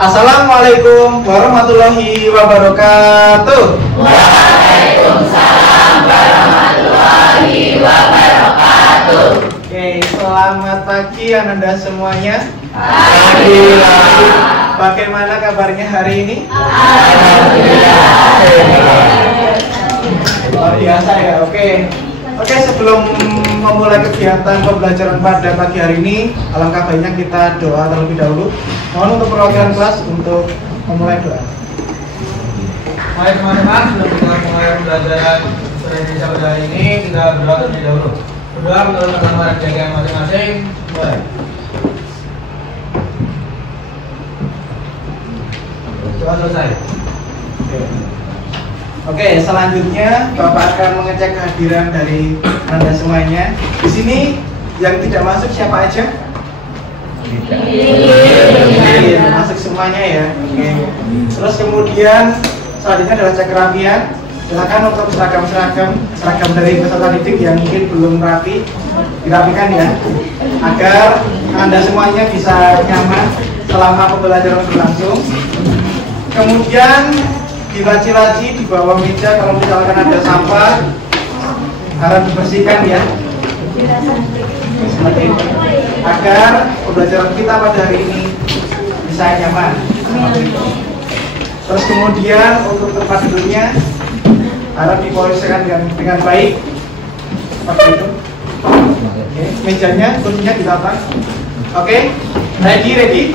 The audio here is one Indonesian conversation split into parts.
Assalamualaikum warahmatullahi wabarakatuh. Waalaikumsalam warahmatullahi wabarakatuh. Oke, selamat pagi Ananda semuanya. Alhamdulillah. Bagaimana kabarnya hari ini? Alhamdulillah. Luar biasa ya. Oke, sebelum memulai kegiatan pembelajaran pada pagi hari ini, alangkah baiknya kita doa terlebih dahulu. Mohon untuk perwakilan kelas untuk memulai doa. Baik teman-teman, sebelum kita mulai pembelajaran bahasa Indonesia pada hari ini, kita berdoa terlebih dahulu. Berdoa menurut agama dan masing-masing. Mulai. Doa selesai. Oke, selanjutnya Bapak akan mengecek kehadiran dari Anda semuanya. Di sini yang tidak masuk siapa aja? Iya, masuk semuanya ya. Oke. Terus kemudian selanjutnya adalah cek kerapian. Silakan untuk seragam dari peserta didik yang mungkin belum rapi dirapikan ya, agar Anda semuanya bisa nyaman selama pembelajaran berlangsung. Kemudian dilaci-laci di bawah meja kalau misalkan ada sampah harus dibersihkan ya, seperti ini, agar pembelajaran kita pada hari ini bisa nyaman. Terus kemudian untuk tempat duduknya harus diposisikan dengan baik seperti itu. Oke, mejanya kursinya ditata. Oke, ready?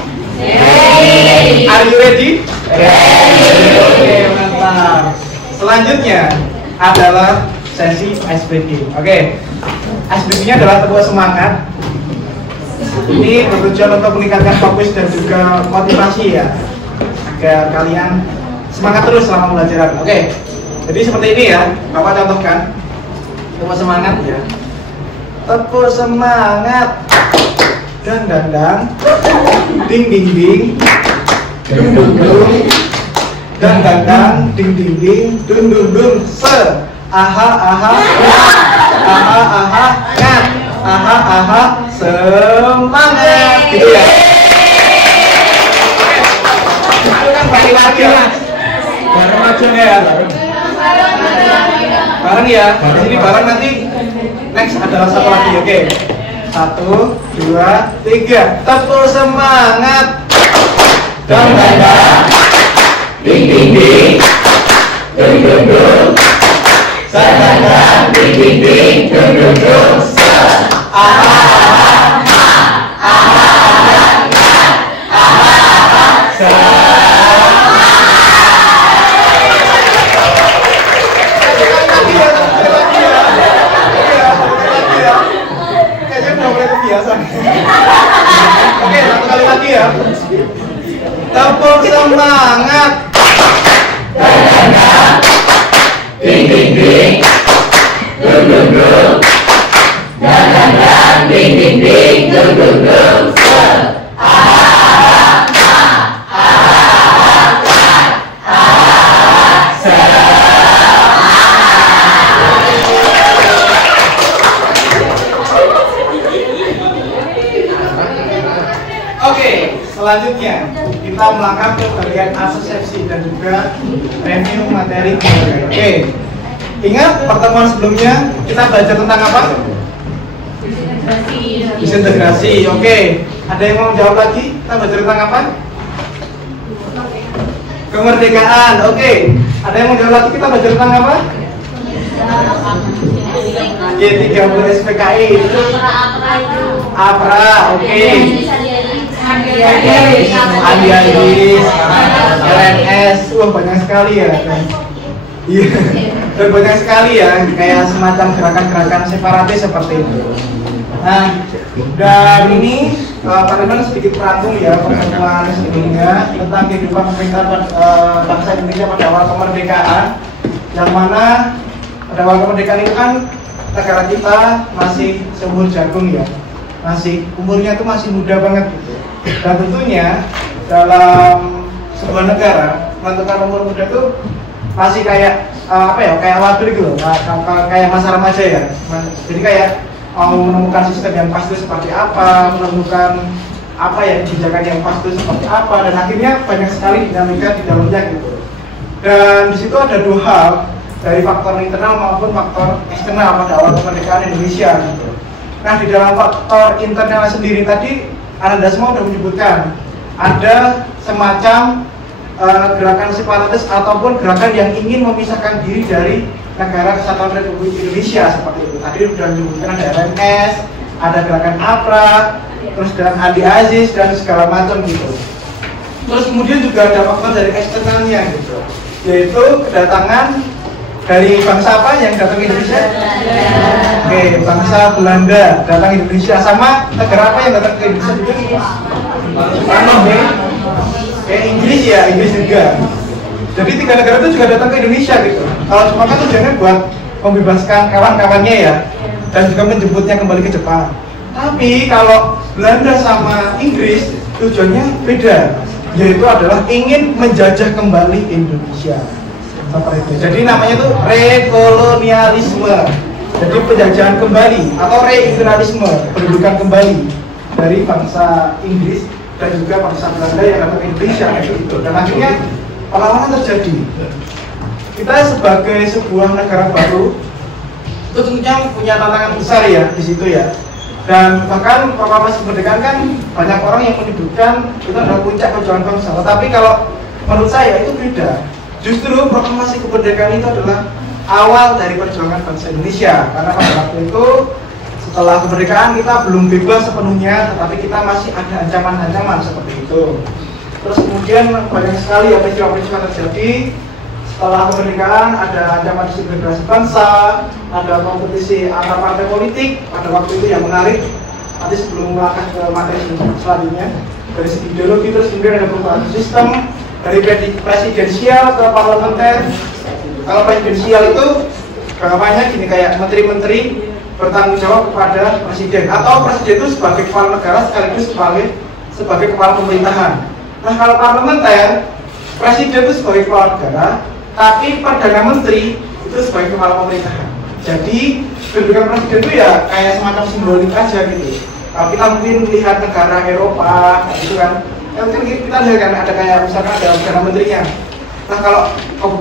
Are you ready? Oke, mantap. Selanjutnya adalah sesi icebreaking. Oke, icebreaking-nya adalah tepuk semangat. Ini bertujuan untuk meningkatkan fokus dan juga motivasi ya, agar kalian semangat terus selama pembelajaran. Oke, jadi seperti ini ya, Bapak contohkan. Tepuk semangat ya. Tepuk semangat. Dan ding ding ding, dung dung dung, dan ding ding ding, dung dung dung, se, aha aha, ngat, aha semangat, gitu ya. Itu kan balik lagi ya, bareng aja ya, bareng ya. Di sini bareng, nanti next adalah satu lagi, oke. 1, 2, 3, tepuk semangat. Dang ding ding ding, dung dung dung, ding ding ding, dung dung dung, Oke, satu kali lagi ya. Tepuk semangat. ding ding ding, dung dung dung, ding ding ding, dung dung dung, Selanjutnya kita melangkah ke bagian asosiasi dan juga review materi. Oke, ingat pertemuan sebelumnya kita belajar tentang apa? Disintegrasi. Oke, ada yang mau jawab lagi? Kita belajar tentang apa? Kemerdekaan. Oke, ada yang mau jawab lagi? Kita belajar tentang apa? G30 SPKI. APRA. Oke. Andi, LNS, wah banyak sekali ya. Iya, dan banyak sekali ya, kayak semacam gerakan-gerakan separatis seperti itu. Nah, dan ini teman-teman sedikit perantung ya pertemuan sebelumnya tentang kehidupan pemerintahan bangsa Indonesia pada awal kemerdekaan, yang mana pada awal kemerdekaan itu kan negara kita masih seumur jagung ya, masih umurnya itu masih muda banget gitu. Dan tentunya dalam sebuah negara menentukan umur muda itu masih kayak kayak labil gitu loh, kayak masa remaja ya. Jadi kayak mau menemukan sistem yang pasti seperti apa, menemukan apa ya kebijakan yang pas itu seperti apa, dan akhirnya banyak sekali dinamika di dalamnya gitu. Dan di situ ada dua hal, dari faktor internal maupun faktor eksternal pada awal kemerdekaan Indonesia gitu. Nah, di dalam faktor internal sendiri tadi Anda semua sudah menyebutkan ada semacam gerakan separatis ataupun gerakan yang ingin memisahkan diri dari Negara Kesatuan Republik Indonesia seperti itu. Tadi sudah menyebutkan ada RMS, ada gerakan APRA, terus dengan Andi Aziz dan segala macam gitu. Terus kemudian juga ada faktor dari eksternalnya gitu, yaitu kedatangan dari bangsa apa yang datang ke Indonesia? Oke, bangsa Belanda datang ke Indonesia. Sama negara apa yang datang ke Indonesia juga? Inggris ya, Inggris juga. Jadi 3 negara itu juga datang ke Indonesia gitu. Kalau cuma kan tujuannya buat membebaskan kawan-kawannya ya, dan juga menjemputnya kembali ke Jepang. Tapi kalau Belanda sama Inggris tujuannya beda, yaitu adalah ingin menjajah kembali Indonesia. Seperti itu. Jadi namanya itu rekolonialisme. Jadi penjajahan kembali atau reimperialisme, pendudukan kembali dari bangsa Inggris dan juga bangsa Belanda yang datang ke Indonesia gitu. Dan akhirnya perlawanan terjadi. Kita sebagai sebuah negara baru itu tentunya punya tantangan besar ya di situ ya. Dan bahkan proklamasi kemerdekaan kan banyak orang yang menyebutkan itu adalah puncak perjuangan bangsa. Tetapi kalau menurut saya itu beda. Justru proklamasi kemerdekaan itu adalah awal dari perjuangan bangsa Indonesia. Karena pada waktu itu setelah kemerdekaan kita belum bebas sepenuhnya, tetapi kita masih ada ancaman-ancaman seperti itu. Terus kemudian banyak sekali ya peristiwa-peristiwa terjadi. Setelah kemerdekaan ada ancaman disintegrasi bangsa, ada kompetisi antar partai politik pada waktu itu yang menarik. Nanti sebelum melangkah ke materi selanjutnya, dari segi ideologi terus kemudian ada perubahan sistem dari presidensial ke parlementer. Kalau presidensial itu gambarnya gini, kayak menteri-menteri bertanggung jawab kepada presiden, atau presiden itu sebagai kepala negara sekaligus sebagai kepala pemerintahan. Nah, kalau parlementer, presiden itu sebagai kepala negara, tapi perdana menteri itu sebagai kepala pemerintahan. Jadi kedudukan presiden itu ya kayak semacam simbolik aja gitu. Kalau kita mungkin lihat negara Eropa gitu kan, mungkin kita lihat kan ada kayak misalkan ada perdana menterinya. Nah, kalau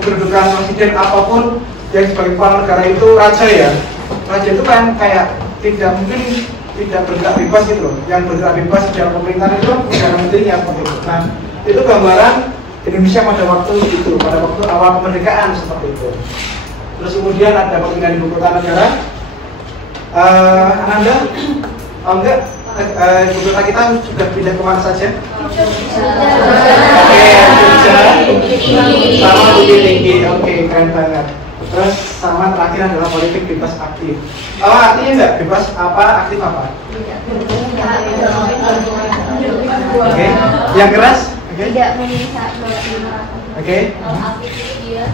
kedudukan presiden apapun yang sebagai kepala negara itu raja ya, raja itu kan kayak tidak mungkin tidak bergerak bebas gitu loh. Yang bergerak bebas di dalam pemerintahan itu perdana menterinya seperti itu. Nah, itu gambaran Indonesia pada waktu itu, pada waktu awal kemerdekaan seperti itu. Terus kemudian ada pemindahan ibu kota negara. Anda tahu nggak ibu kota kita sudah pindah kemana saja? Oke, Jogja sama Bukit Tinggi. Oke, keren banget. Terus sama terakhir adalah politik bebas aktif. Oh, artinya enggak bebas apa, aktif apa? Oke, yang keras? Tidak menyiksa. Oke. Kalau aktif itu dia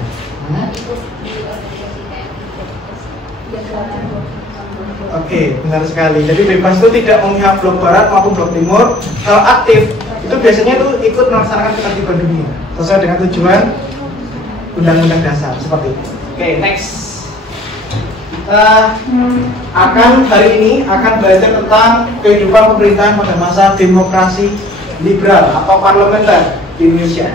ikut di organisasi kayak Oke, benar sekali. Jadi bebas itu tidak memihak blok barat maupun blok timur. Kalau aktif itu biasanya itu ikut melaksanakan ketertiban dunia sesuai dengan tujuan Undang-Undang Dasar seperti itu. Oke, next. Akan hari ini akan belajar tentang kehidupan pemerintahan pada masa demokrasi liberal atau parlementer di Indonesia.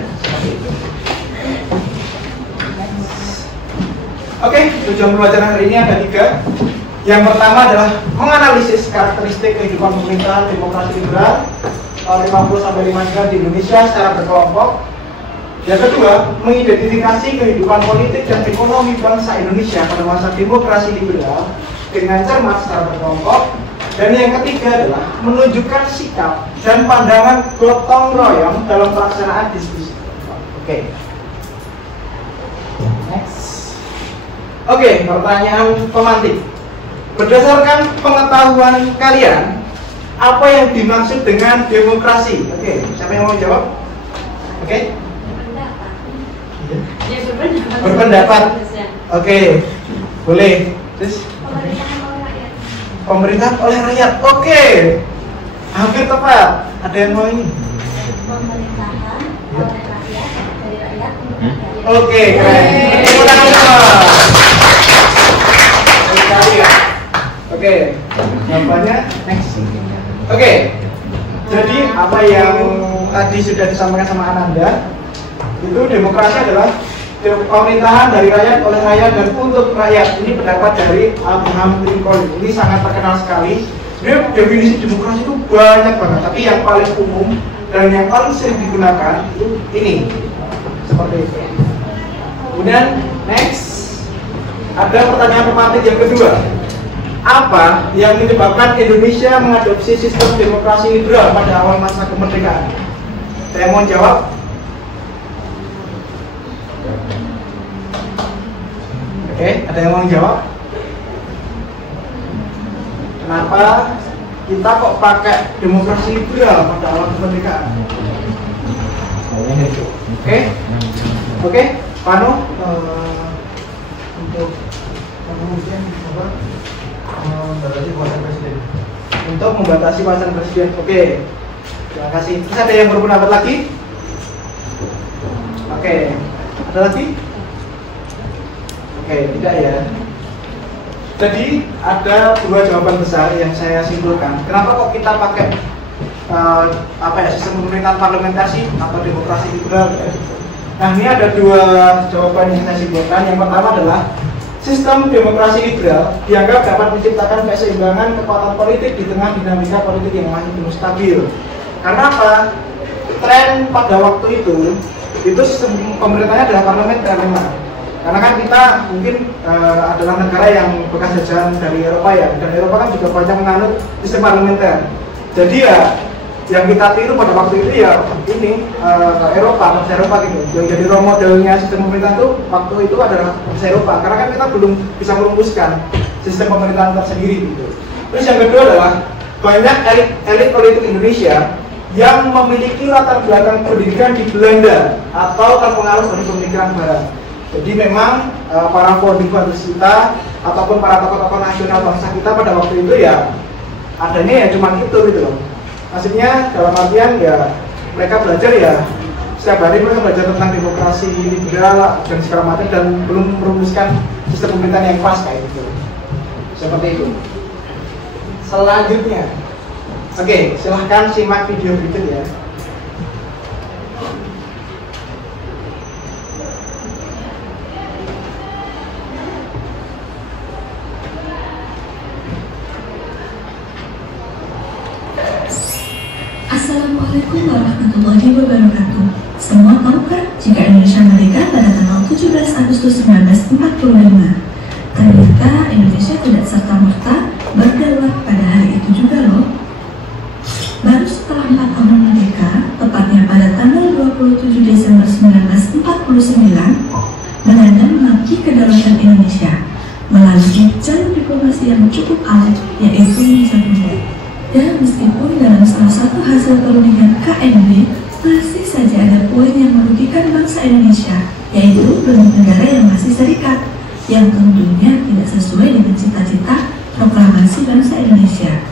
Oke, tujuan pembelajaran hari ini ada 3. Yang pertama adalah menganalisis karakteristik kehidupan pemerintahan demokrasi liberal tahun 50-53 di Indonesia secara berkelompok. Yang kedua, mengidentifikasi kehidupan politik dan ekonomi bangsa Indonesia pada masa demokrasi liberal dengan cermat secara berkelompok. Dan yang ketiga adalah menunjukkan sikap dan pandangan gotong royong dalam pelaksanaan diskusi. Oke. Next. Oke, pertanyaan pemantik. Berdasarkan pengetahuan kalian, apa yang dimaksud dengan demokrasi? Oke, siapa yang mau jawab? Oke. Berpendapat. Oke, boleh. Terus? Pemerintahan oleh rakyat. Oke, hampir tepat. Ada yang mau ini? Pemerintahan oleh rakyat, dari rakyat untuk rakyat. Oke, keren. Tepuk tangan semua. Oke, jawabannya next. Oke, Jadi apa yang tadi sudah disampaikan sama Ananda, itu demokrasi adalah pemerintahan dari rakyat, oleh rakyat, dan untuk rakyat. Ini pendapat dari Abraham Lincoln. Ini sangat terkenal sekali. Sebenarnya definisi demokrasi itu banyak banget, tapi yang paling umum dan yang paling sering digunakan itu ini, seperti itu. Kemudian next, ada pertanyaan pemantik yang kedua. Apa yang menyebabkan Indonesia mengadopsi sistem demokrasi liberal pada awal masa kemerdekaan? Saya mau jawab. Oke, ada yang mau jawab? Kenapa kita kok pakai demokrasi liberal pada awal kemerdekaan? Oke, Panu, untuk kemudian apa? Membatasi kuasa presiden. Untuk membatasi kuasa presiden. Oke, terima kasih. Terus ada yang berpendapat lagi? Oke, ada lagi? Oke, tidak ya. Jadi ada dua jawaban besar yang saya simpulkan. Kenapa kok kita pakai sistem pemerintahan parlementasi atau demokrasi liberal? Ya? Nah, ini ada dua jawaban yang saya simpulkan. Yang pertama adalah sistem demokrasi liberal dianggap dapat menciptakan keseimbangan kekuatan politik di tengah dinamika politik yang masih belum stabil. Karena apa? Tren pada waktu itu sistem pemerintahnya adalah parlementer memang. Karena kan kita mungkin adalah negara yang bekas jajahan dari Eropa ya, dan Eropa kan juga banyak menganut sistem parlementer. Jadi ya yang kita tiru pada waktu itu ya ini Eropa gitu. Yang jadi role modelnya sistem pemerintahan itu waktu itu adalah Eropa. Karena kan kita belum bisa merumuskan sistem pemerintahan tersendiri gitu. Terus yang kedua adalah banyak elit politik Indonesia yang memiliki latar belakang pendidikan di Belanda atau terpengaruh dari pemikiran Barat. Jadi memang para founding fathers kita ataupun para tokoh-tokoh nasional bangsa kita pada waktu itu ya adanya ya cuma itu gitu loh. Maksudnya dalam artian ya mereka belajar ya setiap hari mereka belajar tentang demokrasi liberal dan segala macam dan belum merumuskan sistem pemerintahan yang pas kayak gitu. Seperti itu. Selanjutnya, oke, silahkan simak video berikut ya. Assalamualaikum warahmatullahi wabarakatuh. Semua tahu kan jika Indonesia merdeka pada tanggal 17 Agustus 1945? Ternyata Indonesia tidak serta-merta berdaulat pada hari itu juga loh. Baru setelah 4 tahun merdeka, tepatnya pada tanggal 27 Desember 1949, Belanda mengakui kedaulatan Indonesia melalui jalur diplomasi yang cukup alot, yaitu Misa-Bunda. Dan meskipun dalam salah satu hasil perundingan KNB masih saja ada poin yang merugikan bangsa Indonesia, yaitu bentuk negara yang masih serikat, yang tentunya tidak sesuai dengan cita-cita proklamasi bangsa Indonesia.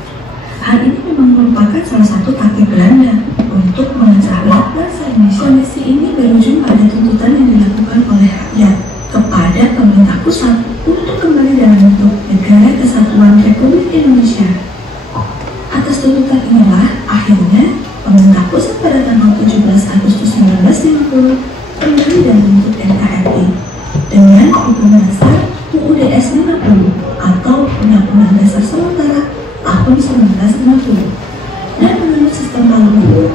Hal ini memang merupakan salah satu taktik Belanda untuk memecah belah bangsa Indonesia. Kondisi ini berujung pada tuntutan yang dilakukan oleh rakyat kepada pemerintah pusat untuk kembali dalam bentuk Negara Kesatuan Republik Indonesia. Atas tuntutan inilah, akhirnya pemerintah pusat pada tanggal 17 Agustus 1950 kembali dalam bentuk NKRI dengan hukum dasar UUD 50 atau Undang-Undang Dasar Sementara tahun 1950 dan menurut sistem parlemen.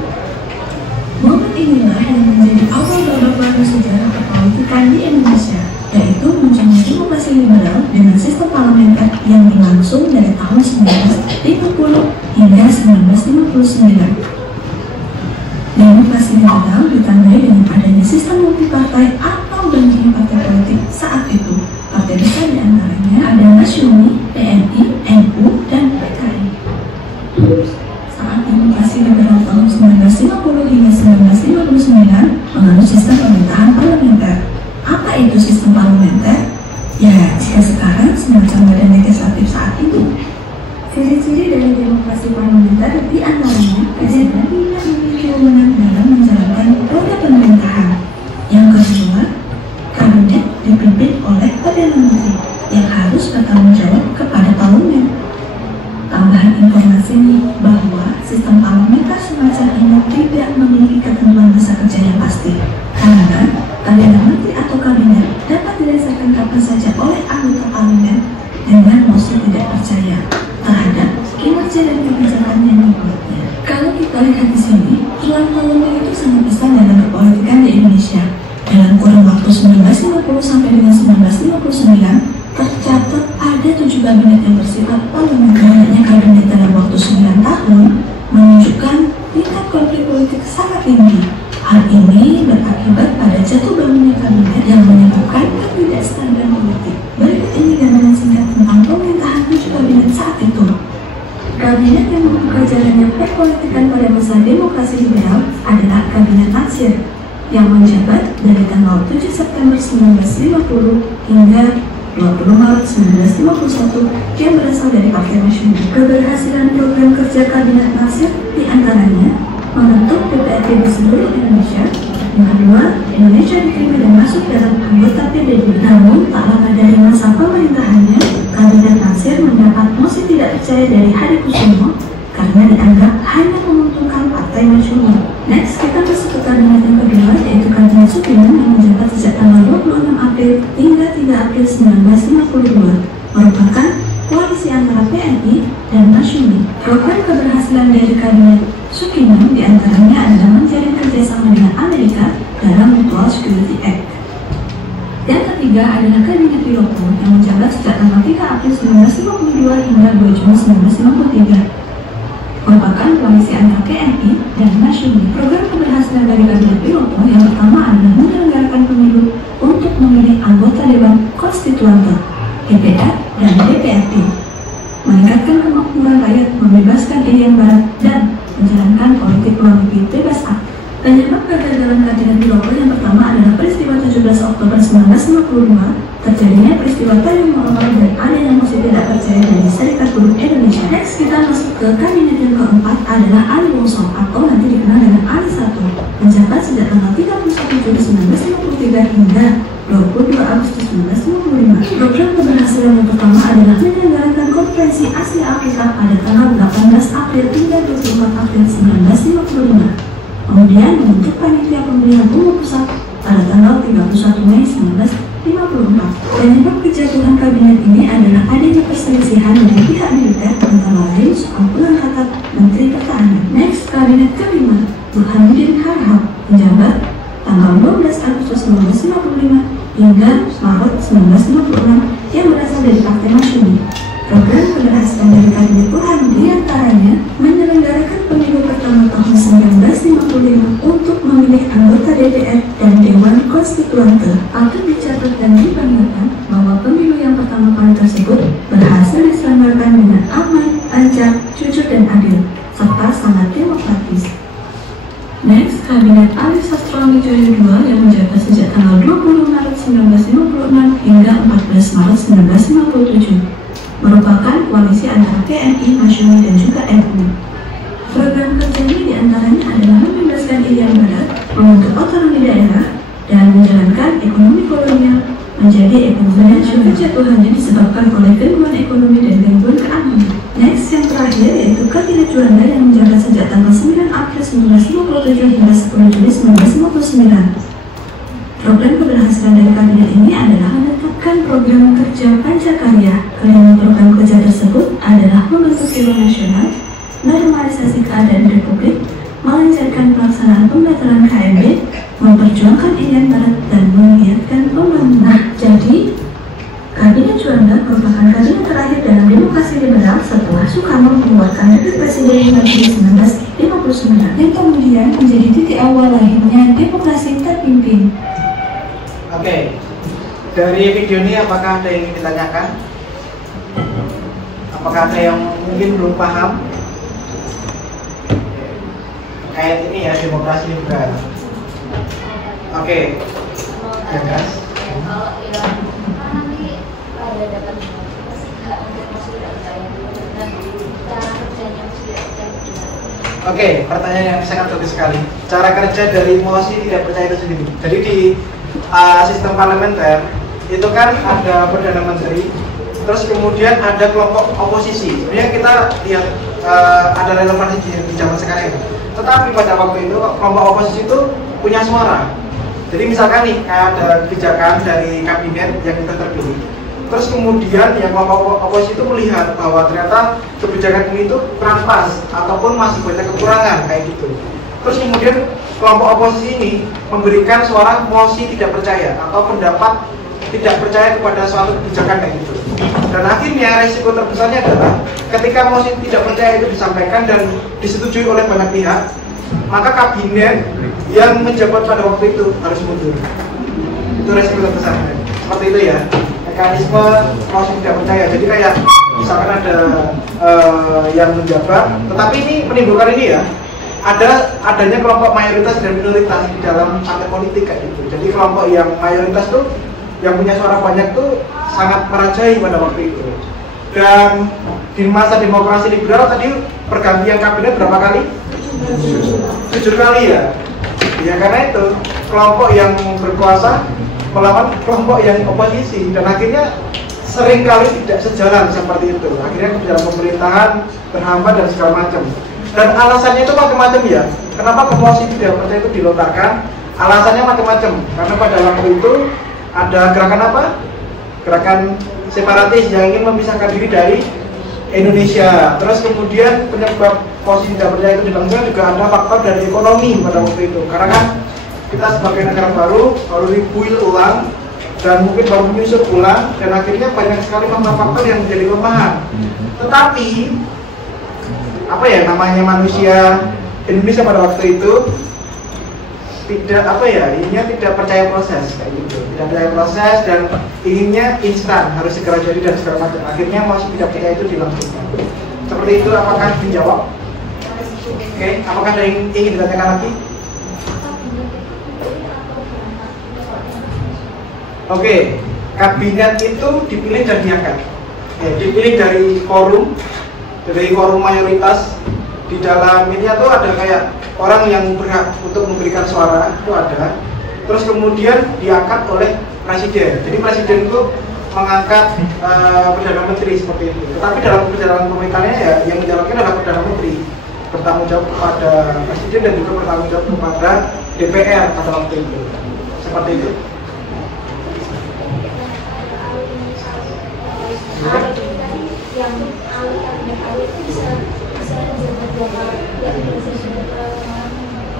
Momen inilah yang menjadi awal babak baru sejarah perpolitikan di Indonesia, yaitu munculnya demokrasi liberal dengan sistem parlementer yang berlangsung dari tahun 1950 hingga 1959. Demokrasi liberal ditandai dengan adanya sistem multipartai atau banyak partai politik saat itu. Partai besar diantaranya ada Masyumi, PNI, NU, dan PKI. Saat demokrasi liberal tahun 1950 hingga 1959 menganut sistem pemerintahan parlementer. Apa itu sistem parlementer? Ya, jika sekarang semacam badan legislatif saat itu. Ciri-ciri dari demokrasi parlementer diantaranya presiden tidak memiliki wewenang dalam menjalankan roda pemerintahan. Yang kedua, kabinet dipimpin oleh Perdana Menteri yang harus bertanggung jawab kepada parlemen. Tambahan informasi bahwa sistem parlementer tidak pasti, karena Perdana Menteri atau Kabinet dapat dirasakan kapan saja oleh anggota parlemen dengan mosi tidak percaya terhadap kinerja dan kebijakan yang dibuatnya. Kalau kita lihat di sini, peran parlemen itu sangat besar dalam perpolitikan di Indonesia. Dalam kurun waktu 1950 sampai dengan 1959, tercatat ada 7 kabinet yang bersifat parlemen. Banyaknya kabinet dalam waktu 9 tahun menunjukkan tingkat konflik politik sangat tinggi. Hal ini berakibat pada jatuh bangunnya kabinet yang menyebabkan ketidakstabilan politik. Berikut ini gambaran singkat tentang pemerintahan 7 kabinet saat itu. Kabinet yang membuka jalannya perpolitikan pada masa demokrasi liberal adalah Kabinet Natsir yang menjabat dari tanggal 7 September 1950 hingga 20 Maret 1951 yang berasal dari Partai Masyumi. Keberhasilan program kerja Kabinet Natsir diantaranya membentuk DPRD di seluruh Indonesia. Yang kedua, Indonesia diterima dan masuk dalam anggota PBB. Namun, tak lama dari masa pemerintahannya, Kabinet Natsir mendapat mosi tidak percaya dari Hadikusumo karena dianggap hanya menguntungkan Partai Masyumi. Next, kita masuk ke kabinet yang kedua, yaitu Kabinet Supinan yang menjabat sejak tanggal 26 April hingga 3 April 1952, merupakan koalisi antara PNI dan Masyumi. Program keberhasilan dari Kabinet Supinan diantaranya adalah menjalin kerjasama dengan Amerika dalam Mutual Security Act. Yang ketiga adalah Kabinet Wilopo yang menjabat sejak tanggal 3 April 1952 hingga 2 Juni 1953, merupakan koalisi antara PNI dan Masyumi. Program keberhasilan dari Kabinet Wilopo yang pertama adalah menyelenggarakan pemilu untuk memilih anggota Dewan Konstituante, DPR dan DPRD, meningkatkan kemakmuran rakyat, membebaskan Irian Barat, dan menjalankan politik luar negeri bebas aktif. Penyebab kegagalan Kabinet Wilopo yang pertama adalah peristiwa 17 Oktober 1952, terjadinya peristiwa Tayung Morotai dan adanya mosi tidak percaya dari Serikat Buruh Indonesia. Next, kita masuk ke kabinet yang keempat adalah Ali Wongso atau nanti dikenal dengan Ali Sato, menjabat sejak tanggal 31 Juli 1953 hingga 22 Agustus 1955. Program keberhasilan yang pertama adalah menyelenggarakan Konferensi Asia Afrika pada tanggal 18 April hingga 24 April 1955. Kemudian membentuk panitia pemilihan umum pusat pada tanggal 31 Mei 1954. Penyebab kejatuhan kabinet ini adalah adanya perselisihan dari pihak militer antara lain soal pengangkatan Menteri Pertahanan. Next, kabinet kelima, Burhanuddin Harahap, menjabat tanggal 12 Agustus 1955 hingga Maret 1956 yang berasal dari Partai Masyumi. Program keberhasilan dari Kabinet Burhanuddin diantaranya menyelenggarakan pemilu pertama tahun 1955 untuk memilih anggota DPR dan Dewan Konstituante. Patut dicatat dan dibanggakan bahwa pemilu yang pertama kali tersebut berhasil diselenggarakan dengan aman, lancar, jujur dan adil, serta sangat demokratis. Next, Kabinet Ali Sastronidjoyo II yang menjabat sejak tanggal 20 Maret 1956 hingga 14 Maret 1957. Merupakan koalisi antara PNI, Masyumi, dan juga NU. Program kerjanya diantaranya adalah membebaskan Irian Barat, membentuk otonomi daerah, dan menjalankan ekonomi kolonial menjadi ekonomi nasional. Kejatuhannya disebabkan oleh gangguan ekonomi dan gangguan keamanan. Next, yang terakhir yaitu Kabinet Juanda yang menjabat sejak tanggal 9 April 1957 hingga 10 Juli 1959. Program keberhasilan dari kabinet ini adalah menetapkan program kerja Pancakarya. Kelima program kerja tersebut adalah membentuk Dewan Nasional, normalisasi keadaan Republik, melancarkan pelaksanaan pembatalan KMB, memperjuangkan Irian Barat, dan menggiatkan pembangunan. Jadi, Kabinet Juanda merupakan kabinet terakhir dalam demokrasi liberal setelah Soekarno mengeluarkan Dekret Presiden pada 1959 yang kemudian menjadi titik awal lahirnya demokrasi terpimpin. Oke, dari video ini apakah ada yang ingin ditanyakan? Apakah ada yang mungkin belum paham? Kayak ini ya, demokrasi juga. Oke, ya guys. Kalau nanti ada dapat tidak untuk tidak percaya dan cara kerjanya tidak percaya. Oke, pertanyaan yang sangat bagus sekali. Cara kerja dari mosi tidak percaya itu sendiri. Jadi di sistem parlementer itu kan ada Perdana Menteri, terus kemudian ada kelompok oposisi. Sebenarnya kita lihat ada relevansi di zaman sekarang ini. Tetapi pada waktu itu kelompok oposisi itu punya suara. Jadi misalkan nih ada kebijakan dari kabinet yang kita terpilih, terus kemudian yang kelompok oposisi itu melihat bahwa ternyata kebijakan ini itu kurang pas ataupun masih banyak kekurangan kayak gitu. Terus kemudian kelompok oposisi ini memberikan suara mosi tidak percaya atau pendapat tidak percaya kepada suatu kebijakan kayak gitu. Dan akhirnya resiko terbesarnya adalah ketika mosi tidak percaya itu disampaikan dan disetujui oleh banyak pihak, maka kabinet yang menjabat pada waktu itu harus mundur. Itu resiko terbesarnya. Seperti itu ya, mekanisme mosi tidak percaya. Jadi kayak misalkan ada yang menjabat, tetapi ini menimbulkan ini ya, adanya kelompok mayoritas dan minoritas di dalam partai politik kayak gitu. Jadi kelompok yang mayoritas tuh yang punya suara banyak tuh sangat merajai pada waktu itu. Dan di masa demokrasi liberal tadi pergantian kabinet berapa kali? 7 kali ya. Ya karena itu kelompok yang berkuasa melawan kelompok yang oposisi dan akhirnya seringkali tidak sejalan seperti itu. Akhirnya dalam pemerintahan berhambat dan segala macam. Dan alasannya itu macam-macam ya. Kenapa mosi tidak percaya itu dilontarkan? Alasannya macam-macam. Karena pada waktu itu ada gerakan apa? Gerakan separatis yang ingin memisahkan diri dari Indonesia. Terus kemudian penyebab mosi tidak percaya itu dilontarkan juga ada faktor dari ekonomi pada waktu itu. Karena kan kita sebagai negara baru rebuild ulang dan mungkin baru menyusun ulang dan akhirnya banyak sekali faktor yang menjadi kelemahan. Tetapi apa ya namanya manusia Indonesia pada waktu itu tidak inginnya tidak percaya proses kayak gitu, tidak percaya proses dan inginnya instan, harus segera jadi dan segala macam. Akhirnya masih tidak percaya itu dilangsungkan. Seperti itu, apakah dijawab? Oke, apakah ada yang ingin ditanyakan lagi? Oke, kabinet itu dipilih dan diangkat. Dipilih dari forum mayoritas. Di dalam ini tuh ada kayak orang yang berhak untuk memberikan suara itu ada. Terus kemudian diangkat oleh presiden. Jadi presiden itu mengangkat perdana menteri seperti itu. Tetapi dalam perjalanan pemerintahannya ya yang menjalankan adalah perdana menteri, bertanggung jawab kepada presiden dan juga bertanggung jawab kepada DPR pada waktu itu. Seperti itu.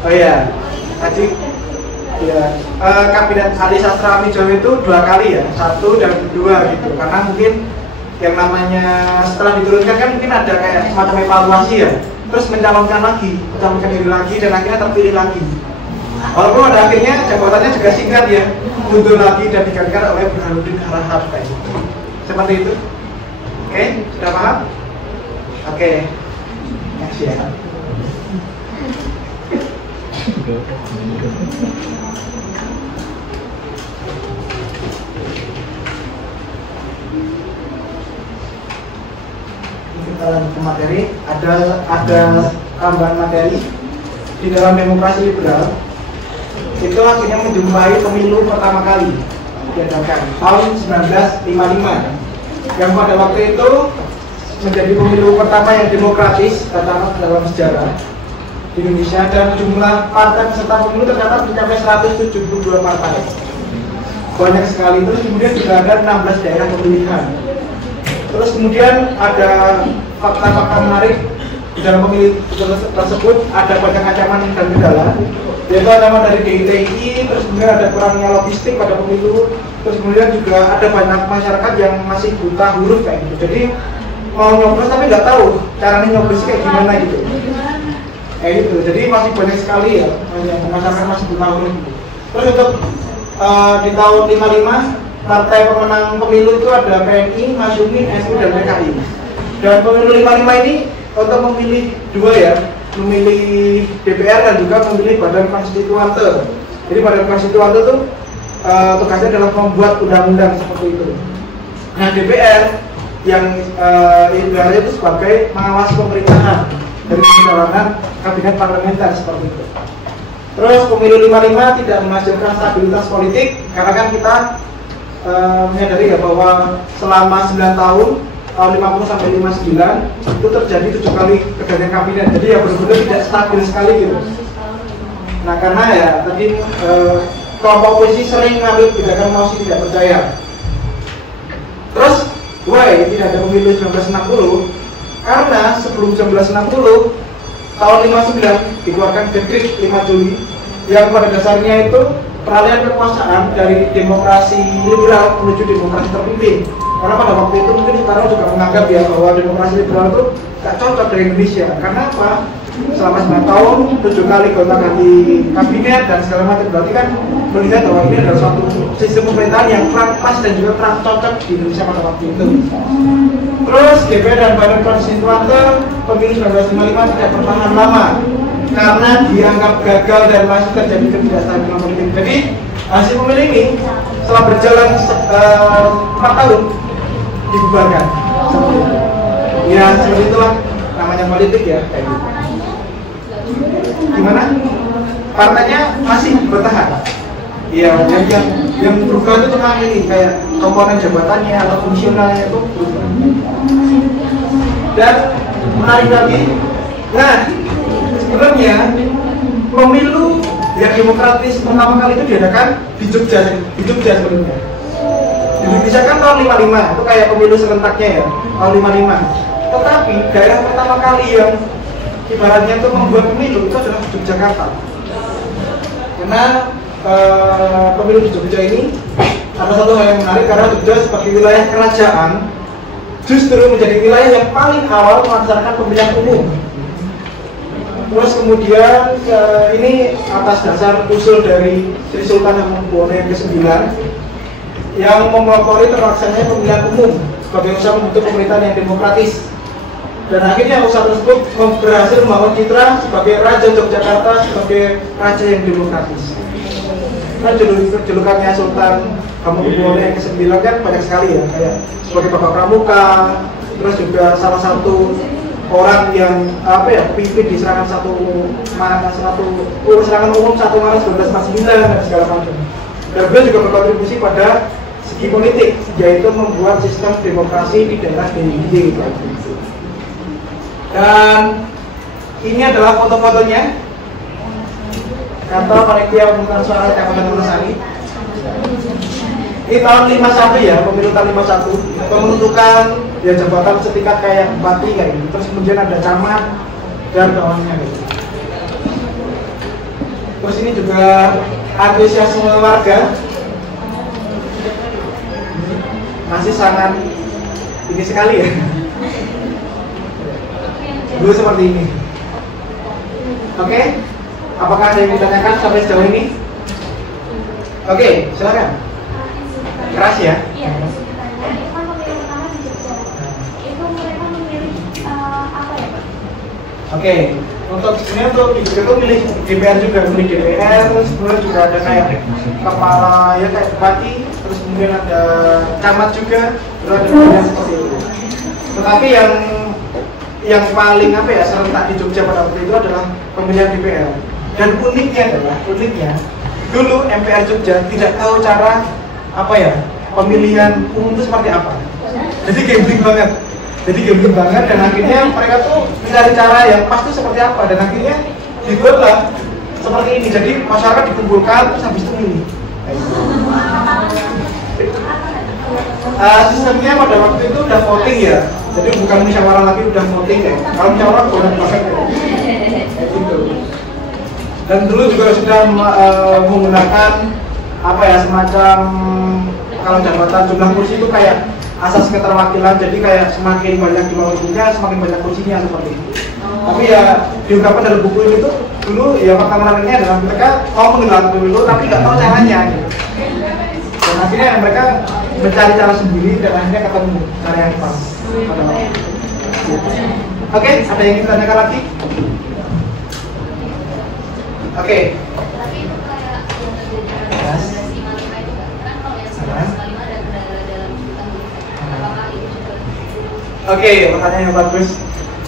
Oh iya, tadi ya kabinet Ali Sastra Amijoyo itu 2 kali ya, 1 dan 2 gitu. Karena mungkin yang namanya setelah diturunkan kan mungkin ada kayak semacam evaluasi ya, terus mencalonkan diri lagi dan akhirnya terpilih lagi. Walaupun pada akhirnya jabatannya juga singkat ya, mundur lagi dan digantikan oleh Burhanuddin Harahap kayak gitu. Seperti itu. Oke, sudah paham? Oke. Next ya. Kita lanjut ke materi. Ada tambahan materi di dalam demokrasi liberal. Itu akhirnya menjumpai pemilu pertama kali diadakan tahun 1955. Yang pada waktu itu menjadi pemilu pertama yang demokratis dalam sejarah di Indonesia dan jumlah partai peserta pemilu tercatat mencapai 172 partai. Banyak sekali. Terus kemudian juga ada 16 daerah pemilihan. Terus kemudian ada fakta-fakta menarik di dalam pemilu tersebut, ada banyak ancaman dan kendala. Yaitu ancaman dari DITI, terus kemudian ada kurangnya logistik pada pemilu, terus kemudian juga ada banyak masyarakat yang masih buta huruf kayak gitu. Jadi mau nyoblos tapi nggak tahu caranya nyoblos kayak gimana gitu. Kayak gitu. Jadi masih banyak sekali ya masyarakat masih buta huruf. Terus untuk di tahun 55 partai pemenang pemilu itu ada PNI, Masyumi, NU dan PKI. Dan pemilu 55 ini untuk memilih 2 ya, memilih DPR dan juga memilih Badan Konstituante. Jadi Badan Konstituante itu tugasnya adalah membuat undang-undang seperti itu. Nah DPR yang ibaratnya itu sebagai mengawasi pemerintahan dari penjalangan kabinet parlementer seperti itu. Terus pemilu 55 tidak menghasilkan stabilitas politik karena kan kita menyadari ya bahwa selama 9 tahun 50 sampai 59 itu terjadi 7 kali pergantian kabinet. Jadi ya benar-benar tidak stabil sekali gitu. Nah karena ya tadi kelompok oposisi sering mengambil kebijakan mosi tidak percaya. Terus why tidak ada pemilu 1960? Karena sebelum 1960 tahun 59 dikeluarkan Dekret 5 Juli yang pada dasarnya itu peralihan kekuasaan dari demokrasi liberal menuju demokrasi terpimpin. Karena pada waktu itu mungkin sekarang juga menganggap ya bahwa demokrasi liberal itu gak cocok dari Indonesia. Karena apa? Selama 9 tahun 7 kali gonta-ganti kabinet dan segala macam, berarti kan melihat bahwa ini adalah suatu sistem pemerintahan yang kurang pas dan juga kurang cocok di Indonesia pada waktu itu. Terus DPR dan Badan Konstituante pemilu 1955 tidak bertahan lama karena dianggap gagal dan masih terjadi ketidakstabilan politik. Jadi hasil pemilu ini setelah berjalan 4 tahun dibubarkan. Ya seperti itulah namanya politik ya, kayak gitu. Gimana? Partainya masih bertahan. Iya, yang berubah itu cuma ini kayak komponen jabatannya atau fungsionalnya itu berubah. Dan menarik lagi, nah sebenarnya pemilu yang demokratis pertama kali itu diadakan di Jogja sebelumnya. Di Indonesia kan tahun 55 itu kayak pemilu serentaknya ya, tahun 55. Tetapi daerah pertama kali yang ibaratnya itu membuat pemilu itu adalah Yogyakarta. Karena pemilu di Jogja ini ada satu hal yang menarik karena Jogja sebagai wilayah kerajaan justru menjadi wilayah yang paling awal melaksanakan pemilihan umum. Terus kemudian ini atas dasar usul dari Sri Sultan Hamengkubuwono yang ke-9 yang memelopori terlaksananya pemilihan umum sebagai usaha membentuk pemerintahan yang demokratis. Dan akhirnya usaha tersebut berhasil membangun citra sebagai Raja Yogyakarta sebagai raja yang demokratis. Nah, julukannya Sultan Hamengkubuwono yang ke-9 kan banyak sekali ya, kayak sebagai Bapak Pramuka, terus juga salah satu orang yang pimpin di serangan umum 1 Maret 1949 dan segala macam. Dan beliau juga berkontribusi pada segi politik, yaitu membuat sistem demokrasi di daerah DIY. Dan ini adalah foto-fotonya kantor panitia pemungutan suara Kecamatan Wonosari. Ini tahun 51 ya, pemilu tahun 51. Pembentukan ya jabatan setingkat kayak bupati kayak gitu. Terus kemudian ada camat dan kawannya gitu. Terus ini juga antusiasme warga masih sangat tinggi sekali ya. Dulu seperti ini. Oke, apakah ada yang ditanyakan sampai sejauh ini? Oke, silakan. Keras ya? Iya, itu kan pemilu pertama di Jogja. Itu mereka memilih apa ya Pak? Oke, untuk sebenarnya untuk di Jogja itu milih DPR juga, milih DPR, terus kemudian juga ada kayak kepala ya kayak bupati, terus kemudian ada camat juga, terus ada pemilihan seperti itu. Tetapi yang paling serentak di Jogja pada waktu itu adalah pemilihan DPR. Dan uniknya dulu MPR Jogja tidak tahu cara pemilihan umum itu seperti apa. Jadi gambling banget dan akhirnya mereka tuh mencari cara yang pasti seperti apa dan akhirnya dibuatlah seperti ini. Jadi masyarakat dikumpulkan terus habis itu milih. Sistemnya pada waktu itu udah voting ya. Jadi bukan musyawarah lagi, udah voting ya. Kalau musyawarah boleh banget ya. Gitu. Dan dulu juga sudah menggunakan semacam kalau jabatan jumlah kursi itu kayak asas keterwakilan. Jadi kayak semakin banyak jumlah kursinya, semakin banyak kursinya seperti itu. Tapi ya diungkapkan dalam buku ini tuh dulu ya pertama-tama adalah mereka mau menggelar pemilu tapi nggak tahu caranya gitu. Dan akhirnya mereka mencari cara sendiri dan akhirnya ketemu cara yang pas. Oke, ada yang ditanyakan lagi? Oke. Tapi itu kayak yang terjadi 55 itu kan kalau yang 1955 ada dalam jutaan apakah itu juga? Oke, pertanyaan yang bagus.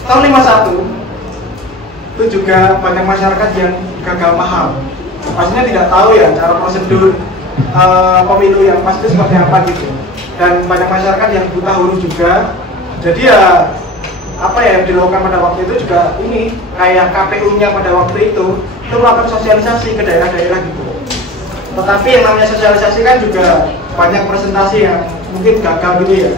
Tahun 51 itu juga banyak masyarakat yang gagal paham. Pastinya tidak tahu ya cara prosedur pemilu yang pasti seperti apa gitu. Dan banyak masyarakat yang buta huruf juga. Jadi ya yang dilakukan pada waktu itu juga ini kayak KPU-nya pada waktu itu itu melakukan sosialisasi ke daerah-daerah gitu. Tetapi yang namanya sosialisasi kan juga banyak presentasi yang mungkin gagal gitu ya,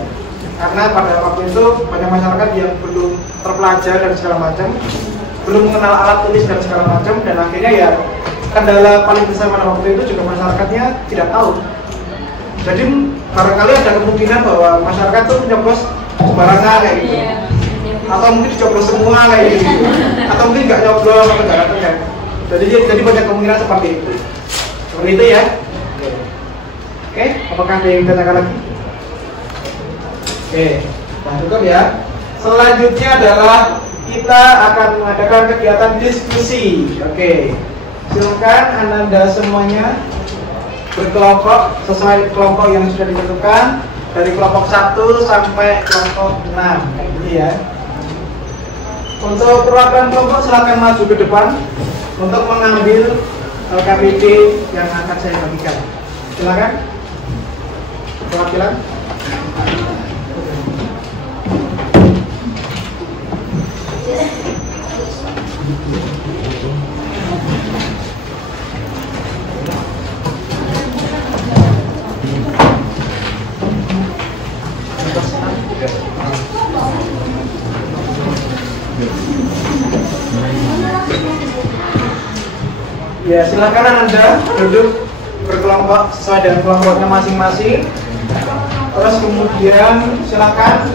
karena pada waktu itu banyak masyarakat yang belum terpelajar dan segala macam, belum mengenal alat tulis dan segala macam, dan akhirnya ya kendala paling besar pada waktu itu juga masyarakatnya tidak tahu. Jadi barangkali ada kemungkinan bahwa masyarakat tuh menyoblos sembarangan kayak gitu, atau mungkin dicoblos semua kayak gitu, atau mungkin nggak nyoblos atau nggak datang kan. Jadi banyak kemungkinan seperti itu ya. Oke, apakah ada yang ditanyakan lagi? Oke, nah cukup ya. Selanjutnya adalah kita akan mengadakan kegiatan diskusi. Oke, silakan Anda semuanya berkelompok sesuai kelompok yang sudah ditentukan, dari kelompok 1 sampai kelompok 6 gitu ya. Untuk perwakilan kelompok silakan maju ke depan untuk mengambil LKPD yang akan saya bagikan. Silakan perwakilan. Ya, silakan Anda duduk berkelompok sesuai dengan kelompoknya masing-masing. Terus kemudian silakan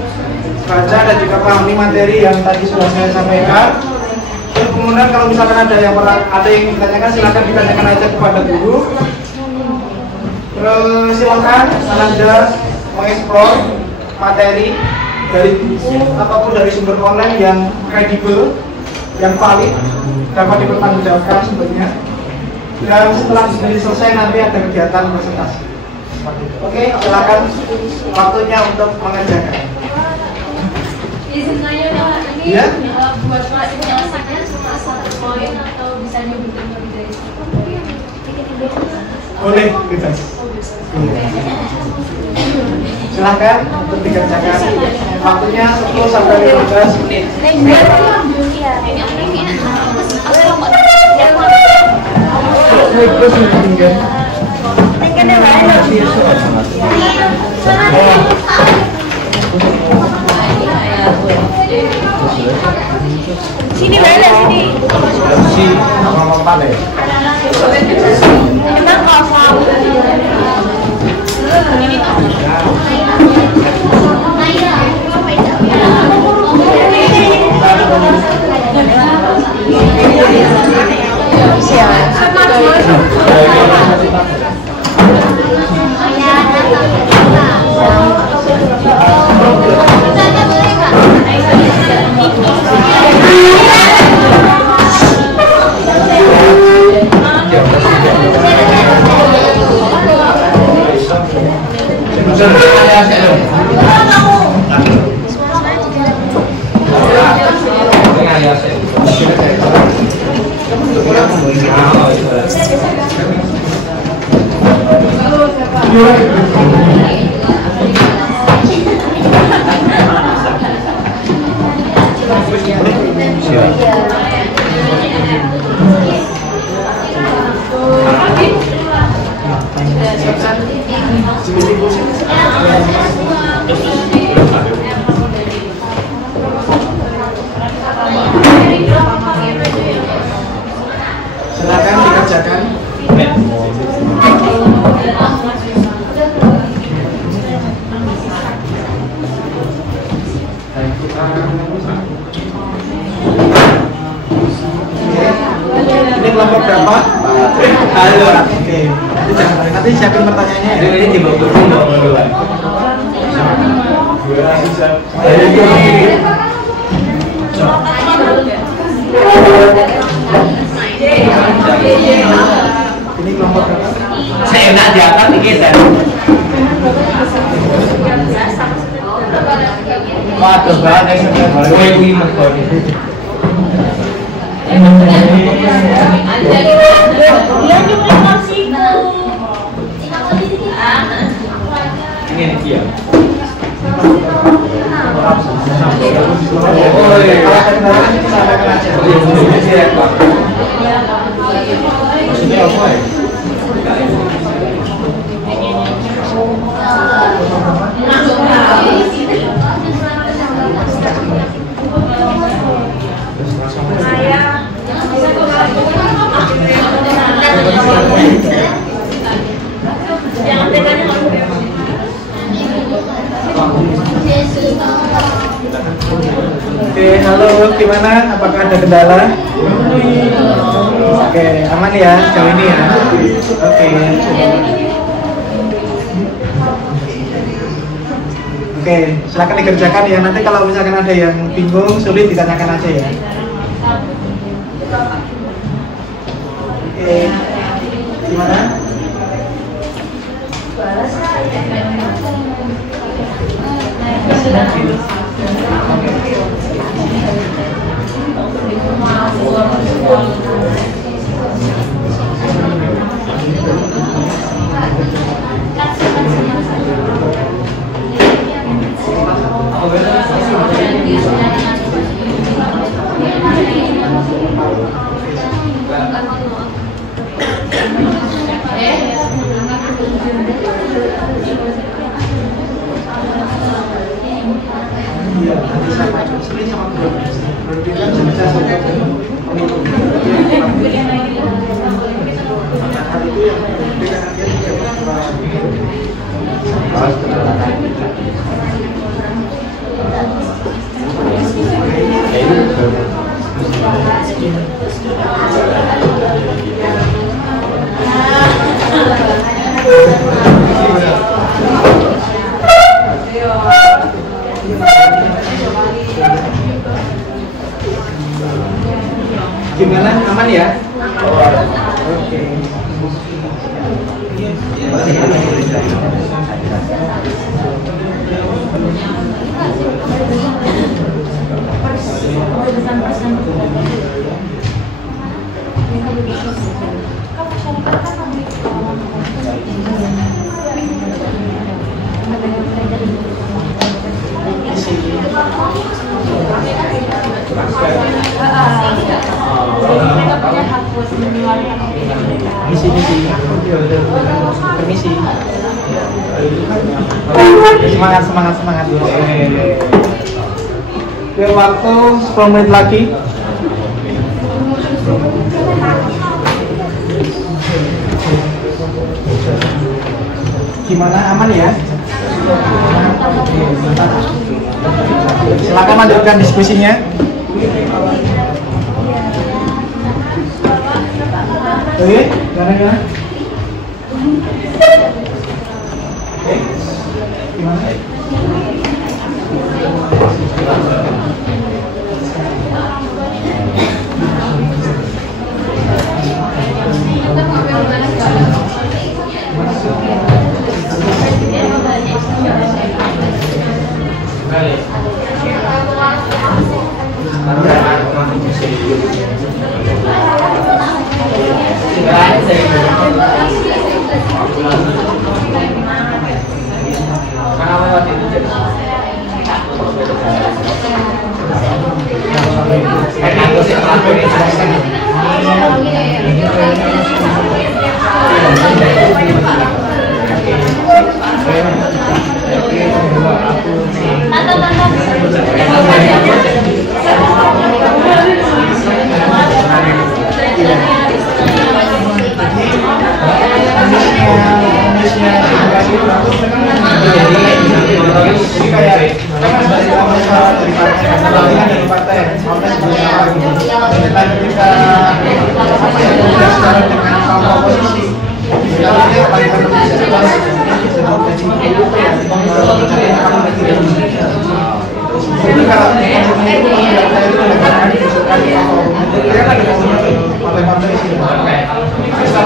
baca dan juga pahami materi yang tadi sudah saya sampaikan. Terus kemudian kalau misalkan ada yang ditanyakan, silakan ditanyakan aja kepada guru. Terus silakan Anda mengeksplor materi dari buku ataupun dari sumber online yang kredibel, yang valid, dapat dipertanggungjawabkan sumbernya. Dan setelah ini selesai nanti ada kegiatan presentasi. Oke, silakan waktunya untuk mengerjakan. Izin nanya Pak, ini ya? Buat penyelesaiannya cuma 1 poin atau bisa dibikin lebih dari 1? Boleh, bebas. Silahkan untuk dikerjakan. Waktunya 10 sampai 15 menit. Sini mana sini? Si ngomong pandai. Emang kosong. Ini silakan dikerjakan. Ini kelompok berapa? Halo. Oke. Nanti siapin pertanyaannya ya. Ini di bawah dua. Ini kelompok berapa? Saya nak di atas nih kita. Waduh, banget sebenarnya. Gue ini mengkon. dia juga kursiku. Ini dia. Oh, kalau saya kenalkan kita sampaikan aja. Oke, halo, gimana? Apakah ada kendala? Oke, aman ya sejauh ini ya. Oke. Oke, silakan dikerjakan ya. Nanti kalau misalkan ada yang bingung, sulit ditanyakan aja ya. Oke, gimana? Iya, nanti sama sering sama berbeda bisa saja. Hal itu yang berbeda dia gimana? Aman ya? Oke. Permisi. Semangat. Oke, waktu 10 menit lagi. Gimana, aman ya? Silakan lanjutkan diskusinya. Oke, gimana? Oke, gimana?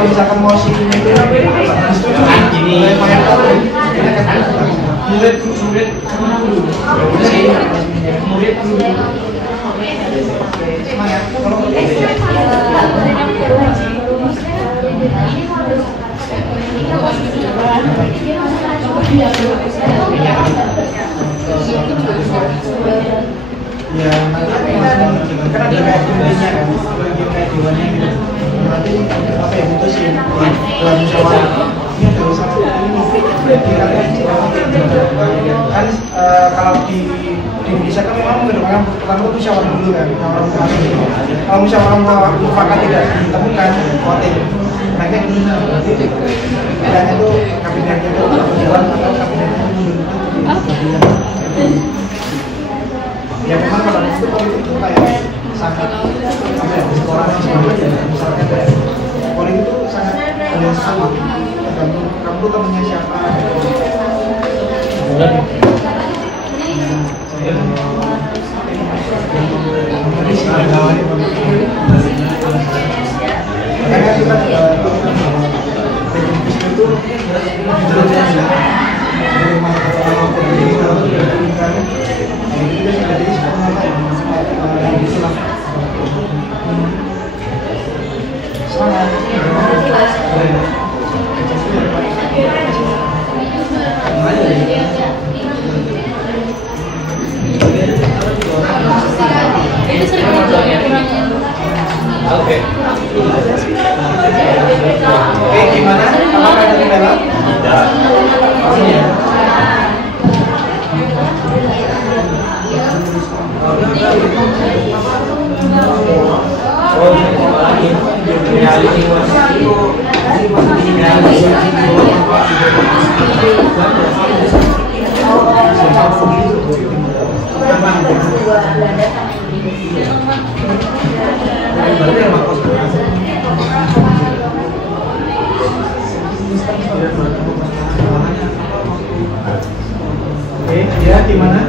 Misalkan mau sih ya kan ada kayak jumlahnya kan, kayak jiwanya gitu. Nanti apa ya putusin dalam musyawarah ini ada usaha ini kan kalau di Indonesia kan memang mengedepankan pertama itu musyawarah dulu kan, kalau musyawarah mufakat tidak ditemukan voting, naiknya itu pilihannya itu kabinetnya itu berjalan atau kabinetnya itu Ya memang pada waktu itu politik itu kayak sangat apa ya, orang yang sebelumnya misalkan kayak politik itu sangat sama, tergantung kamu temennya siapa. Karena kita itu Oke. Oke, gimana? Apakah ada kendala? Tidak. Oke, ya gimana?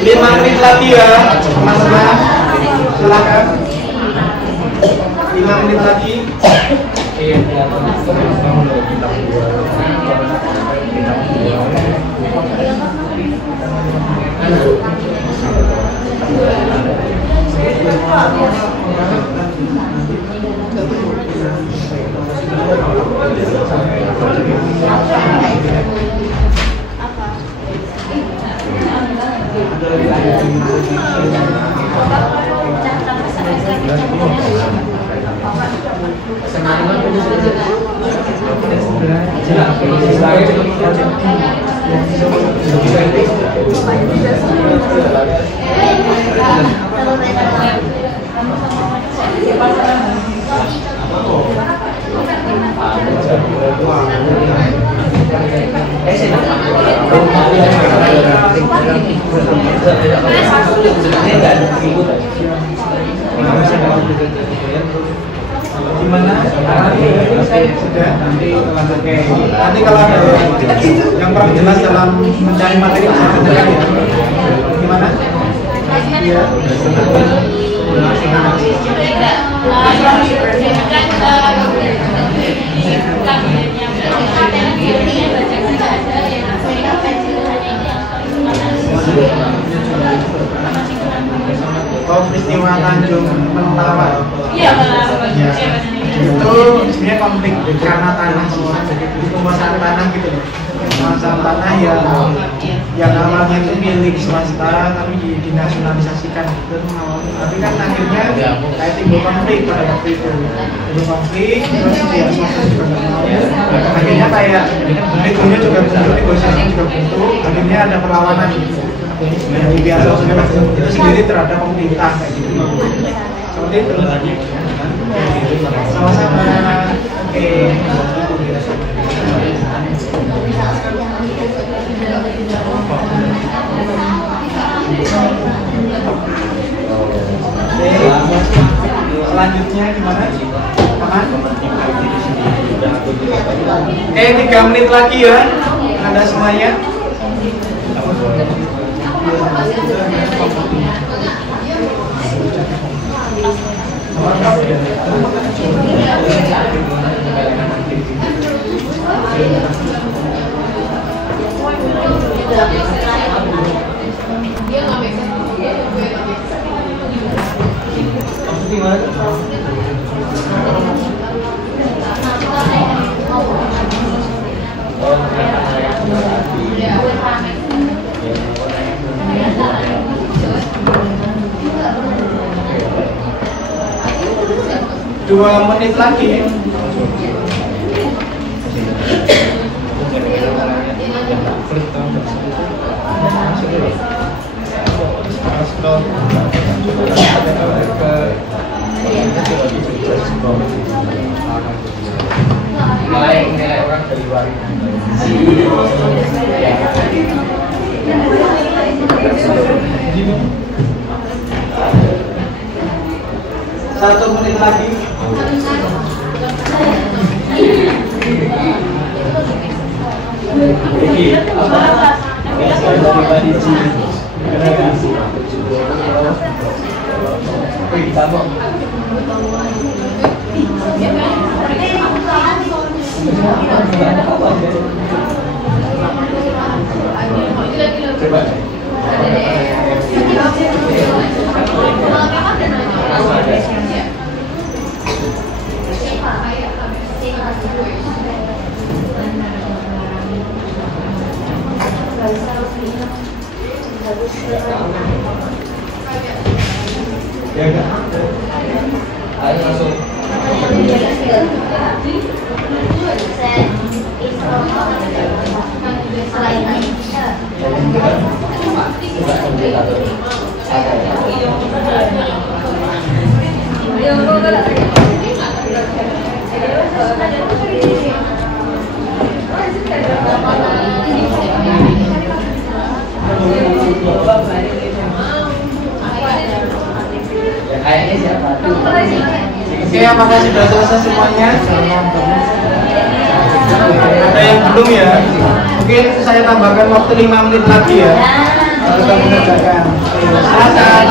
Lima menit lagi ya, teman-teman. Silakan. 5 menit lagi. Gimana? Sudah. Nanti kalau ada yang kurang jelas dalam mencari materi bisa tanyakan ya. Gimana? Iya. Oh, peristiwa Tanjung Mentawai. Iya, Ya. Itu sebenarnya konflik karena tanah sih. Itu masalah tanah gitu loh. Masalah tanah yang awalnya itu milik swasta tapi dinasionalisasikan gitu. Tapi kan akhirnya kayak timbul konflik pada waktu itu. Timbul konflik terus ya swasta juga nggak mau. Akhirnya kayak itunya juga bentuk negosiasi juga bentuk. Akhirnya ada perlawanan gitu. Dari biasa itu sendiri terhadap pemerintah kayak gitu. Seperti itu. Sama-sama. Oke. Selanjutnya gimana? Aman? Oke, 3 menit lagi ya. Anda semuanya. 2 menit lagi. Nilai orang dari luar. Satu menit lagi. Ya enggak? Ayo langsung. Oke, apakah sudah selesai semuanya? Ada yang belum ya? Mungkin saya tambahkan waktu 5 menit lagi ya. Kita mengerjakan. Silakan.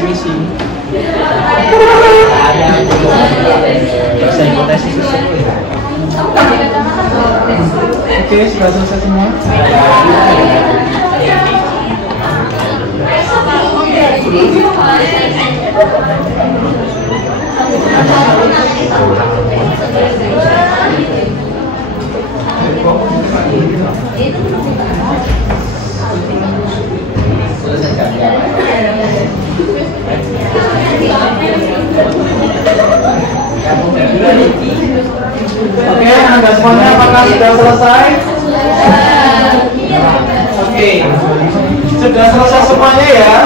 Misi. Oke, sudah selesai semua. Selesai. sudah selesai? Oke. Sudah selesai semuanya ya?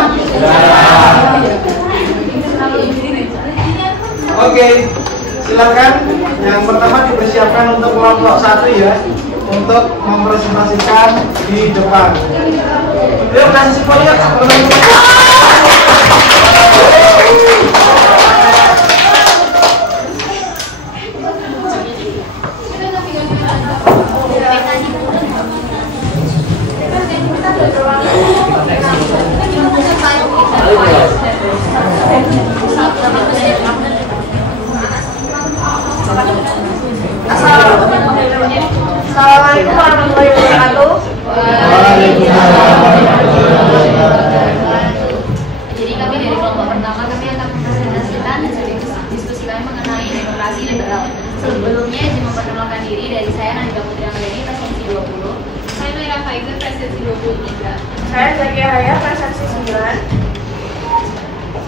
Oke. Silakan yang pertama dipersiapkan untuk kelompok 1 ya, untuk mempresentasikan di depan. Yuk kasih semuanya. Assalamualaikum warahmatullahi wabarakatuh. Jadi kami dari kelompok pertama kami akan mempresentasikan hasil diskusi kami mengenai demokrasi liberal. Sebelumnya izin memperkenalkan diri dari saya Nandika Putri Anggreni, presensi 20. Saya Mira Faiza, presensi 23. Saya Zakia Haya, presensi 9.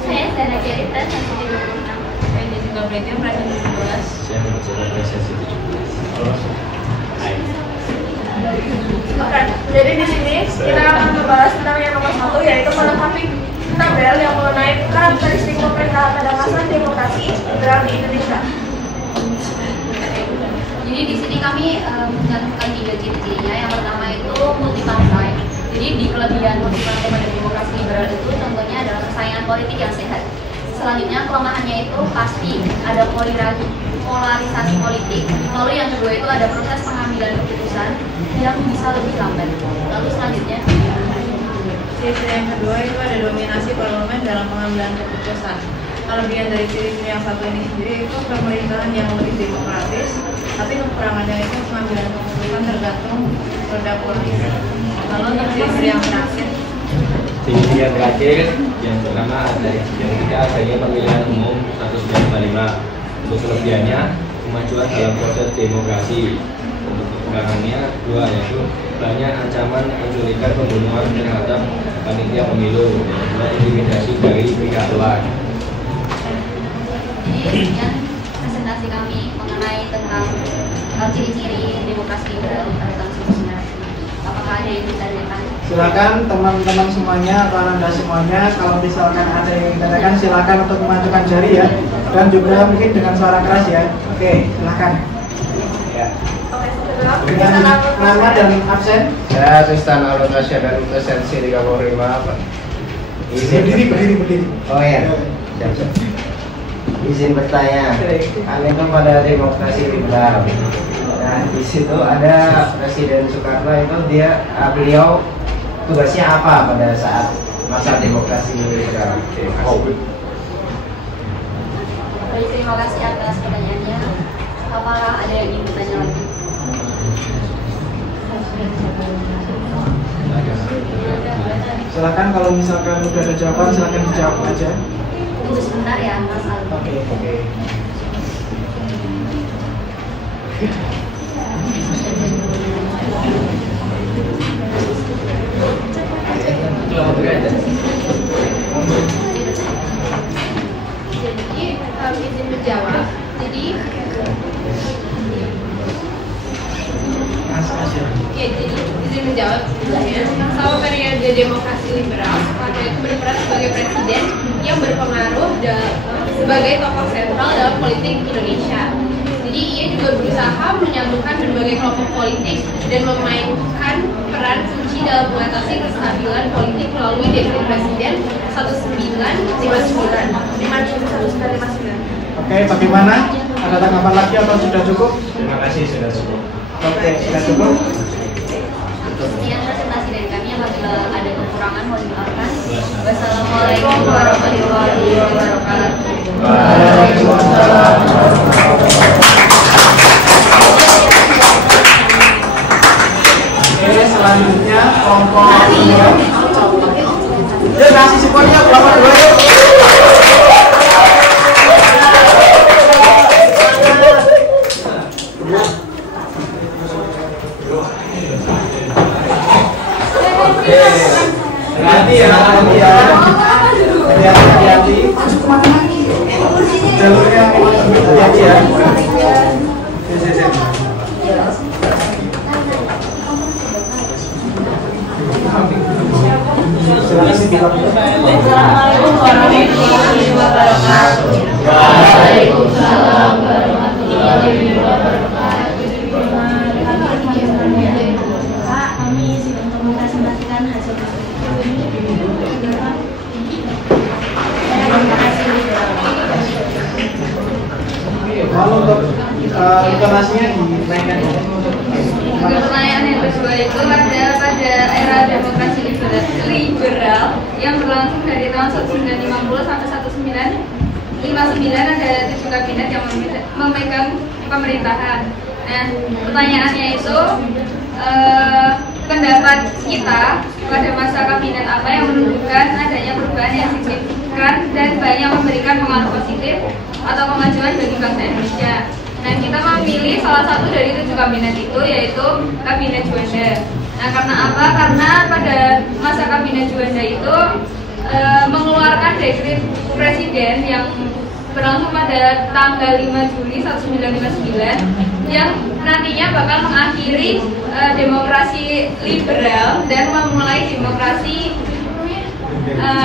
Saya Zana Kiarita, presensi 26. Saya Jessica Brentia, presensi 11. Saya mencoba presensi 17. Oke, jadi di sini kita akan membahas tentang yang nomor 1, yaitu melengkapi tabel yang mengenai karakteristik pemerintahan pada masa demokrasi liberal di Indonesia. Jadi di sini kami mencantumkan 3 ciri-cirinya. Yang pertama itu multipartai. Jadi di kelebihan multipartai pada demokrasi liberal itu contohnya adalah persaingan politik yang sehat. Selanjutnya kelemahannya itu pasti ada polarisasi politik. Lalu yang kedua itu ada proses pengambilan keputusan yang bisa lebih lambat. Lalu selanjutnya Ciri-ciri yang kedua itu ada dominasi parlemen dalam pengambilan keputusan. Kelebihan dari ciri-ciri yang satu ini sendiri itu pemerintahan yang lebih demokratis, tapi kekurangannya itu pengambilan keputusan tergantung produk politik. Lalu untuk ciri-ciri yang terakhir, Ciri yang terakhir, yang pertama ada yang ketiga adanya pemilihan umum 195. Untuk kelebihannya kemajuan dalam proses demokrasi. Untuk kekurangannya 2, yaitu banyak ancaman penculikan pembunuhan terhadap panitia pemilu dan intimidasi dari pihak luar. Jadi sekian presentasi kami mengenai tentang ciri-ciri demokrasi liberal pada tahun 1995. Apakah ada yang ditanyakan? Silakan teman-teman semuanya atau Anda semuanya, kalau misalkan ada yang ditanyakan silakan untuk memajukan jari ya, dan juga mungkin dengan suara keras ya. Oke, silakan. Ya. Oke, setelah Dengan nama dan absen. Saya Tristan Alota Syadar presensi 35. Berdiri. Oh ya, siap. Izin bertanya, kan itu pada demokrasi liberal. Nah di situ ada Presiden Soekarno itu beliau tugasnya apa pada saat masa demokrasi liberal? Baik, terima kasih atas pertanyaannya. Apakah ada yang ingin bertanya lagi? Silakan kalau misalkan udah ada jawaban silakan dijawab aja. Tunggu sebentar ya, Mas Aldo. Oke. Jadi izin menjawab. Jadi izin menjawab sebenarnya selama periode demokrasi liberal, Soekarno itu berperan sebagai presiden yang berpengaruh sebagai tokoh sentral dalam politik Indonesia. Jadi ia juga berusaha menyambungkan berbagai kelompok politik dan memainkan peran kunci dalam mengatasi kestabilan politik melalui dekret presiden 1959. Oke, bagaimana? Ada tanggapan lagi atau sudah cukup? Terima kasih sudah cukup. Oke, sudah cukup. Sekian presentasi dari kami. Apabila ada kekurangan mohon dimaafkan. Wassalamualaikum warahmatullahi wabarakatuh. Oke, selanjutnya kelompok 2. Ya, kasih semuanya kelompok 2 yuk. Hati-hati. Waalaikumsalam warahmatullahi wabarakatuh. Pak, kami izin untuk mempresentasikan hasil Kalau untuk informasinya dinaikkan. Untuk pertanyaan yang kedua itu pada era demokrasi liberal yang berlangsung dari tahun 1950 sampai 1959 ada 7 kabinet yang memegang pemerintahan. Nah, pertanyaannya itu pendapat kita pada masa kabinet apa yang menunjukkan adanya perubahan yang signifikan dan banyak memberikan pengaruh positif atau kemajuan bagi bangsa Indonesia. Nah, kita memilih salah satu dari 7 kabinet itu, yaitu Kabinet Juanda. Nah, karena apa? Karena pada masa Kabinet Juanda itu mengeluarkan dekret presiden yang berlangsung pada tanggal 5 Juli 1959 yang nantinya bakal mengakhiri demokrasi liberal dan memulai demokrasi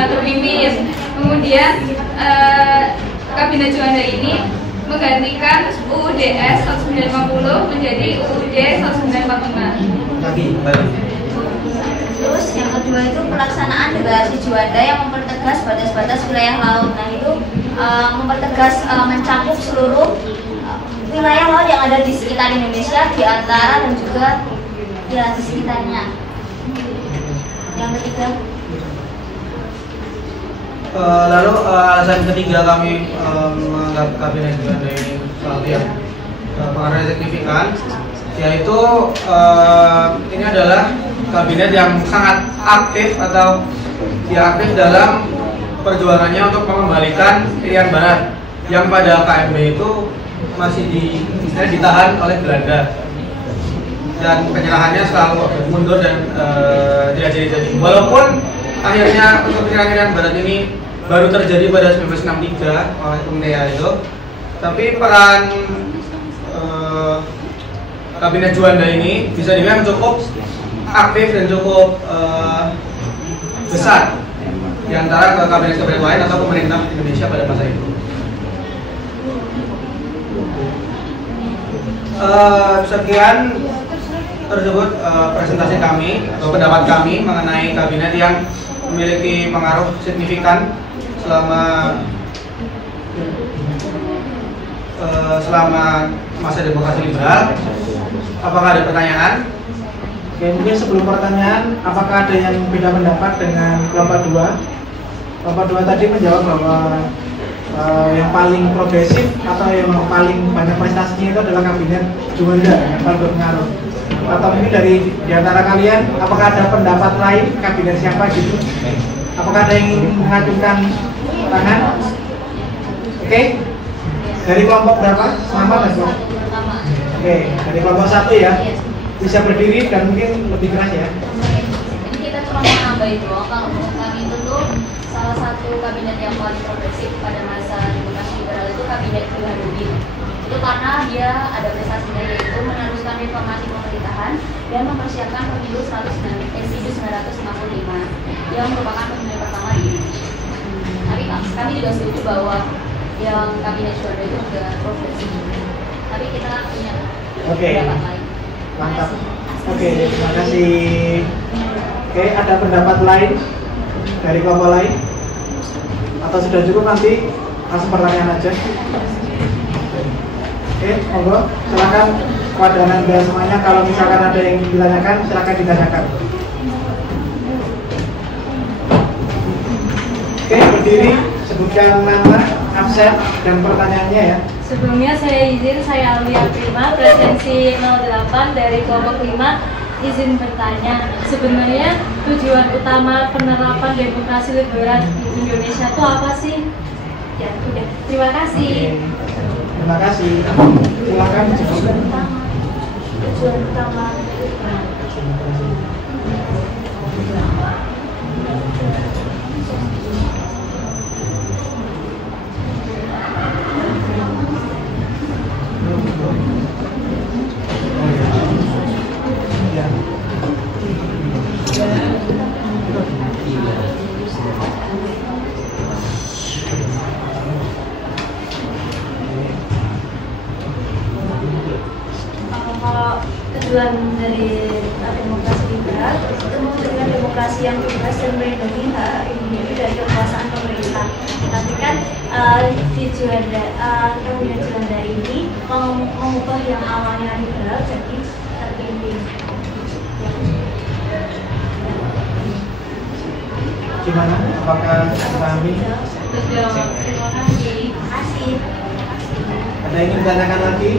terpimpin. Kemudian Kabinet Juanda ini menggantikan UUD 1950 menjadi UUD 1945. Terus yang kedua itu pelaksanaan deklarasi Juanda yang mempertegas batas-batas wilayah laut. Nah, itu mempertegas mencakup seluruh wilayah laut yang ada di sekitar Indonesia, di antara dan juga ya di sekitarnya. Yang ketiga. Lalu alasan ketiga kami menganggap Kabinet Juanda ini suatu yang pengaruh signifikan, yaitu ini adalah kabinet yang sangat aktif atau dia aktif dalam perjuangannya untuk mengembalikan Irian Barat yang pada KMB itu masih ditahan oleh Belanda dan penyerahannya selalu mundur dan tidak jadi. Walaupun akhirnya untuk penyerahan Irian Barat ini baru terjadi pada 1963 oleh Tumnea itu, tapi peran Kabinet Juanda ini bisa dibilang cukup aktif dan cukup besar di antara kabinet-kabinet lain atau pemerintah Indonesia pada masa itu. Sekian tersebut presentasi kami atau pendapat kami mengenai kabinet yang memiliki pengaruh signifikan selama masa demokrasi liberal. Apakah ada pertanyaan? Oke, mungkin sebelum pertanyaan, apakah ada yang beda pendapat dengan kelompok 2? Kelompok 2 tadi menjawab bahwa yang paling progresif atau yang paling banyak prestasinya itu adalah Kabinet Juanda yang paling berpengaruh. Atau mungkin dari di antara kalian, apakah ada pendapat lain kabinet siapa gitu? Apakah ada yang ingin mengajukan tangan? Oke, dari kelompok berapa? Sama dan kelompok? Oke, dari kelompok 1 ya. Bisa berdiri dan mungkin lebih keras ya. Ini kita cuma mau nambah itu, kalau menurut kami itu tuh salah satu kabinet yang paling progresif pada masa demokrasi liberal itu Kabinet Burhanuddin. Itu karena dia ada prestasinya, yaitu meneruskan reformasi pemerintahan dan mempersiapkan pemilu 1955 yang merupakan pemilu pertama di Indonesia. Tapi kami juga setuju bahwa yang Kabinet Juanda itu juga progresif. Tapi kita punya pendapat lain. Mantap. Oke, terima kasih. Oke, ada pendapat lain dari kelompok lain? Atau sudah cukup nanti langsung pertanyaan aja? Oke, monggo, silakan kepada Anda semuanya. Kalau misalkan ada yang ditanyakan, silakan ditanyakan. Oke, berdiri, sebutkan nama, absen, dan pertanyaannya ya. Sebelumnya saya izin, saya Alia Prima, presensi 08 dari kelompok 5, izin bertanya. Sebenarnya tujuan utama penerapan demokrasi liberal di Indonesia itu apa sih? Ya, udah. Terima kasih. Terima kasih. Silakan. Tujuan utama. tujuan dari demokrasi liberal itu mewujudkan demokrasi yang bebas dan melindungi hak individu dari kekuasaan pemerintah. Tapi kan tujuan dari ini mengubah yang awalnya liberal jadi terpimpin. Gimana? Apakah kami? Terima kasih. Ada yang ingin ditanyakan lagi?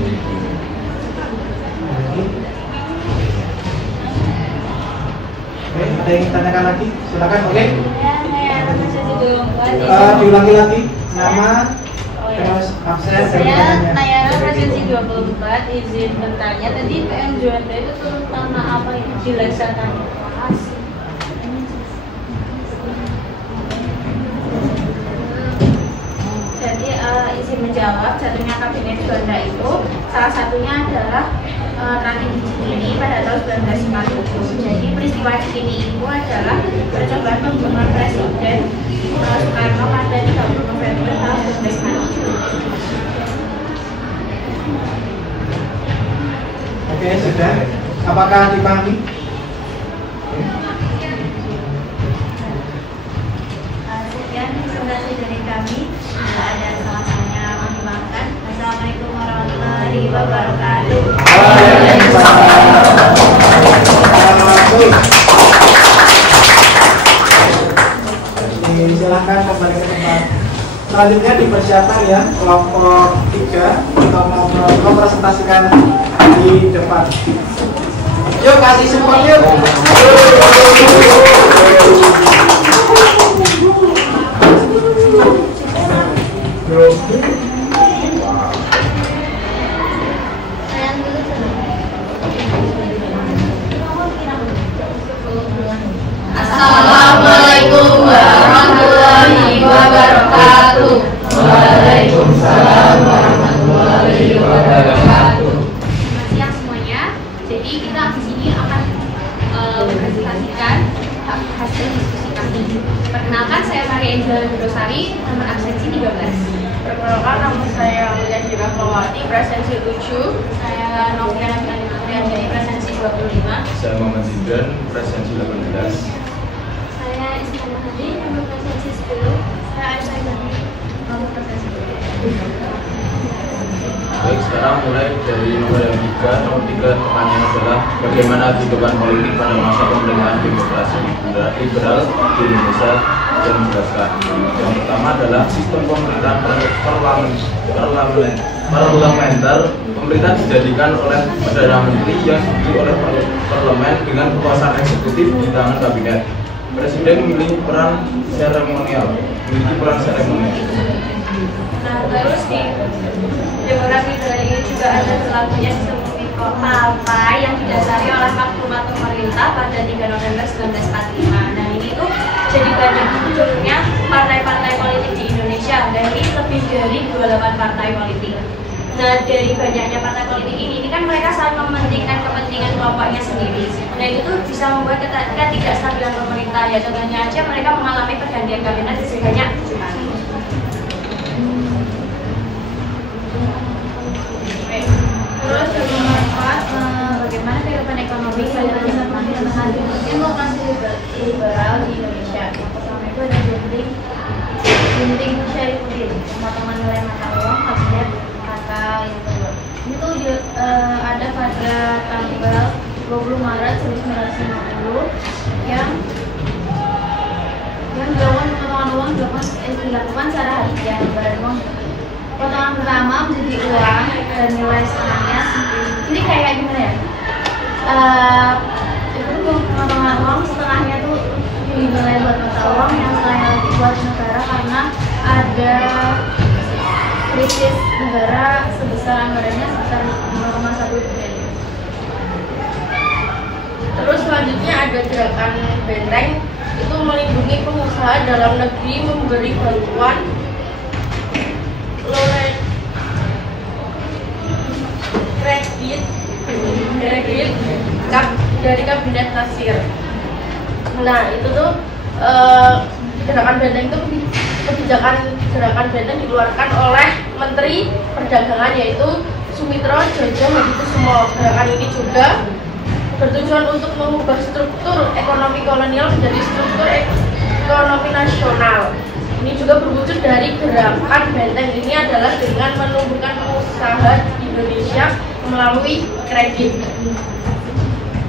Oke, ada yang ingin ditanyakan lagi? Silakan. Oke. Diulangi lagi nama. Terus absen. Saya Nayara presensi 24, izin bertanya tadi PM Juanda itu turun tanah apa yang dilaksanakan? Jadi izin menjawab, jatuhnya kabinet Juanda itu salah satunya adalah terakhir di Cikini pada tahun 1947. Jadi peristiwa Cikini itu adalah percobaan pembunuhan Presiden Soekarno pada 30 November tahun 1947. Oke, sudah. Apakah dipahami? Sekian presentasi dari kami. Jika ada salah-salahnya kami maafkan. Assalamualaikum warahmatullahi wabarakatuh. Silahkan kembali ke tempat. Selanjutnya dipersiapkan ya kelompok 3 untuk mempresentasikan di depan. Yuk kasih support yuk. Assalamualaikum warahmatullahi wabarakatuh. Waalaikumsalam warahmatullahi wabarakatuh. Selamat siang semuanya. Jadi kita di sini akan mempresentasikan hasil diskusi kami. Perkenalkan, saya Maria Angela Rosari, nomor absensi 13. Perkenalkan, nama saya Mulia Jirafawati, presensi 7. Saya Noviana Fitrianjani, presensi 25. Saya Muhammad Zidran, presensi 18. Saya Ismail Hadi, nomor presensi 10. Saya Aisyah Jami, nomor presensi 10. Baik, sekarang mulai dari nomor yang 3. Nomor 3 pertanyaan adalah bagaimana kehidupan politik pada masa pemerintahan demokrasi liberal di Indonesia dan menjelaskan. Yang pertama adalah sistem pemerintahan parlementer. Pemerintah dijadikan oleh Perdana Menteri yang dipilih oleh parlemen dengan kekuasaan eksekutif di tangan kabinet. Presiden memiliki peran seremonial. Nah, terus di demokrasi liberal ini juga ada berlakunya sistem partai yang didasari oleh maklumat pemerintah pada 3 November 1945. Nah, ini tuh jadi banyak munculnya partai-partai politik di Indonesia, dari lebih dari 28 partai politik. Nah, dari banyaknya partai politik ini kan mereka saling mementingkan kepentingan kelompoknya sendiri. Nah, itu tuh bisa membuat ketidakstabilan pemerintah. Ya, contohnya aja mereka mengalami pergantian kabinet sebanyak 7 kali. Terus nomor 4, bagaimana kehidupan ekonomi demokrasi liberal di Indonesia. Yang pertama itu ada Gunting Syarifuddin, pemotongan nilai mata uang kabinet kata yang kedua. Ini tuh ada pada tanggal 20 Maret 1950 yang dilakukan potongan uang dilakukan secara harian. Potongan pertama menjadi uang dan nilai setengahnya. Ini kayak gimana ya? Itu potongan uang setengahnya tuh dinilai buat mata uang, yang setengahnya lagi buat negara karena ada krisis negara sebesar anggarannya sebesar 0,1 triliun. Terus selanjutnya ada gerakan Benteng, itu melindungi pengusaha dalam negeri, memberi bantuan kredit dari kabinet Nasir. Nah, itu tuh gerakan Benteng itu kebijakan gerakan Benteng dikeluarkan oleh Menteri Perdagangan, yaitu Sumitro Jojo Hadikusumo. Gerakan ini juga bertujuan untuk mengubah struktur ekonomi kolonial menjadi struktur ekonomi nasional. Ini juga berwujud dari gerakan Benteng ini adalah dengan menumbuhkan usaha di Indonesia melalui kredit.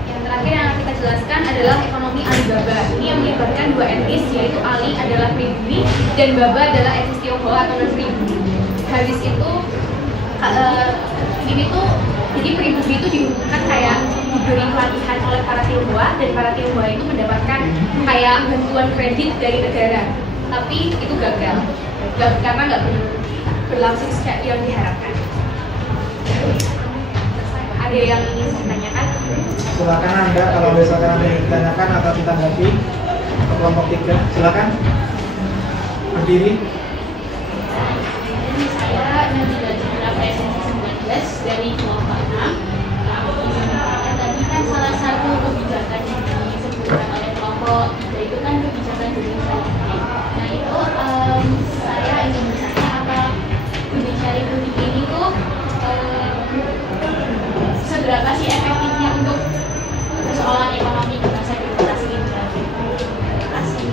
Yang terakhir yang akan kita jelaskan adalah ekonomi Alibaba. Ini yang melibatkan dua etnis, yaitu Ali adalah pribumi dan Baba adalah etnis Tionghoa atau negeri. Habis itu ini tuh jadi pribumi itu dihubungkan kayak diberi pelatihan oleh para Tionghoa, dan para Tionghoa itu mendapatkan kayak bantuan kredit dari negara, tapi itu gagal karena nggak berlangsung seperti yang diharapkan. Ada yang ingin ditanyakan? Silakan Anda, kalau misalkan ada yang ditanyakan atau ditanggapi ke kelompok 3, silakan berdiri. Saya Nabila Citra PSSI 19 dari kelompok 6. Tadi kan salah satu kebijakan yang disebutkan oleh kelompok 3 itu kan kebijakan Indonesia. Nah itu saya ingin bertanya, apa Indonesia Republik ini tuh seberapa sih efektifnya untuk persoalan ekonomi di masa demokrasi ini? Terima kasih.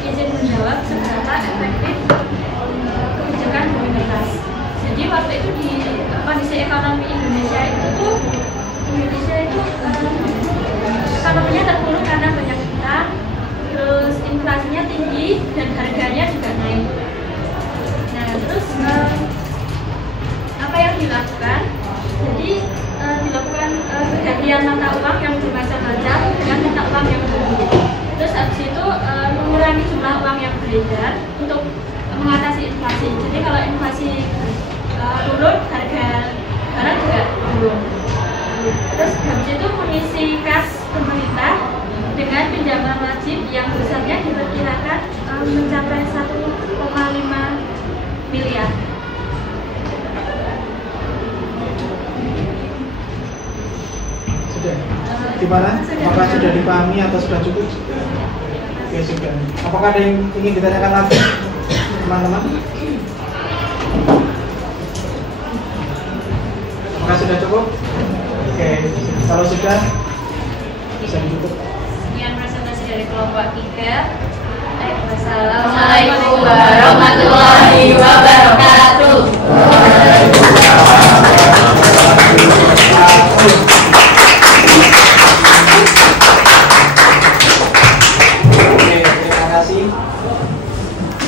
Izin menjawab seberapa efektif kebijakan moneter. Jadi waktu itu di kondisi ekonomi Indonesia itu ekonominya terpuruk karena banyak utang, terus inflasinya tinggi dan harganya juga naik. Nah terus apa yang dilakukan? Jadi dilakukan pergantian mata uang yang bermacam-macam dengan mata uang yang baru. Terus habis itu mengurangi jumlah uang yang beredar untuk mengatasi inflasi. Jadi kalau inflasi turun, harga barang juga turun. Terus habis itu mengisi kas pemerintah dengan pinjaman wajib yang besarnya diperkirakan mencapai 1,5 miliar. Sudah? Gimana? Apakah sudah dipahami atau sudah cukup? Oke, sudah. Apakah ada yang ingin ditanyakan lagi, teman-teman? Apakah sudah cukup? Oke, kalau sudah bisa ditutup. Sekian presentasi dari kelompok 3. Wassalamualaikum warahmatullahi wabarakatuh.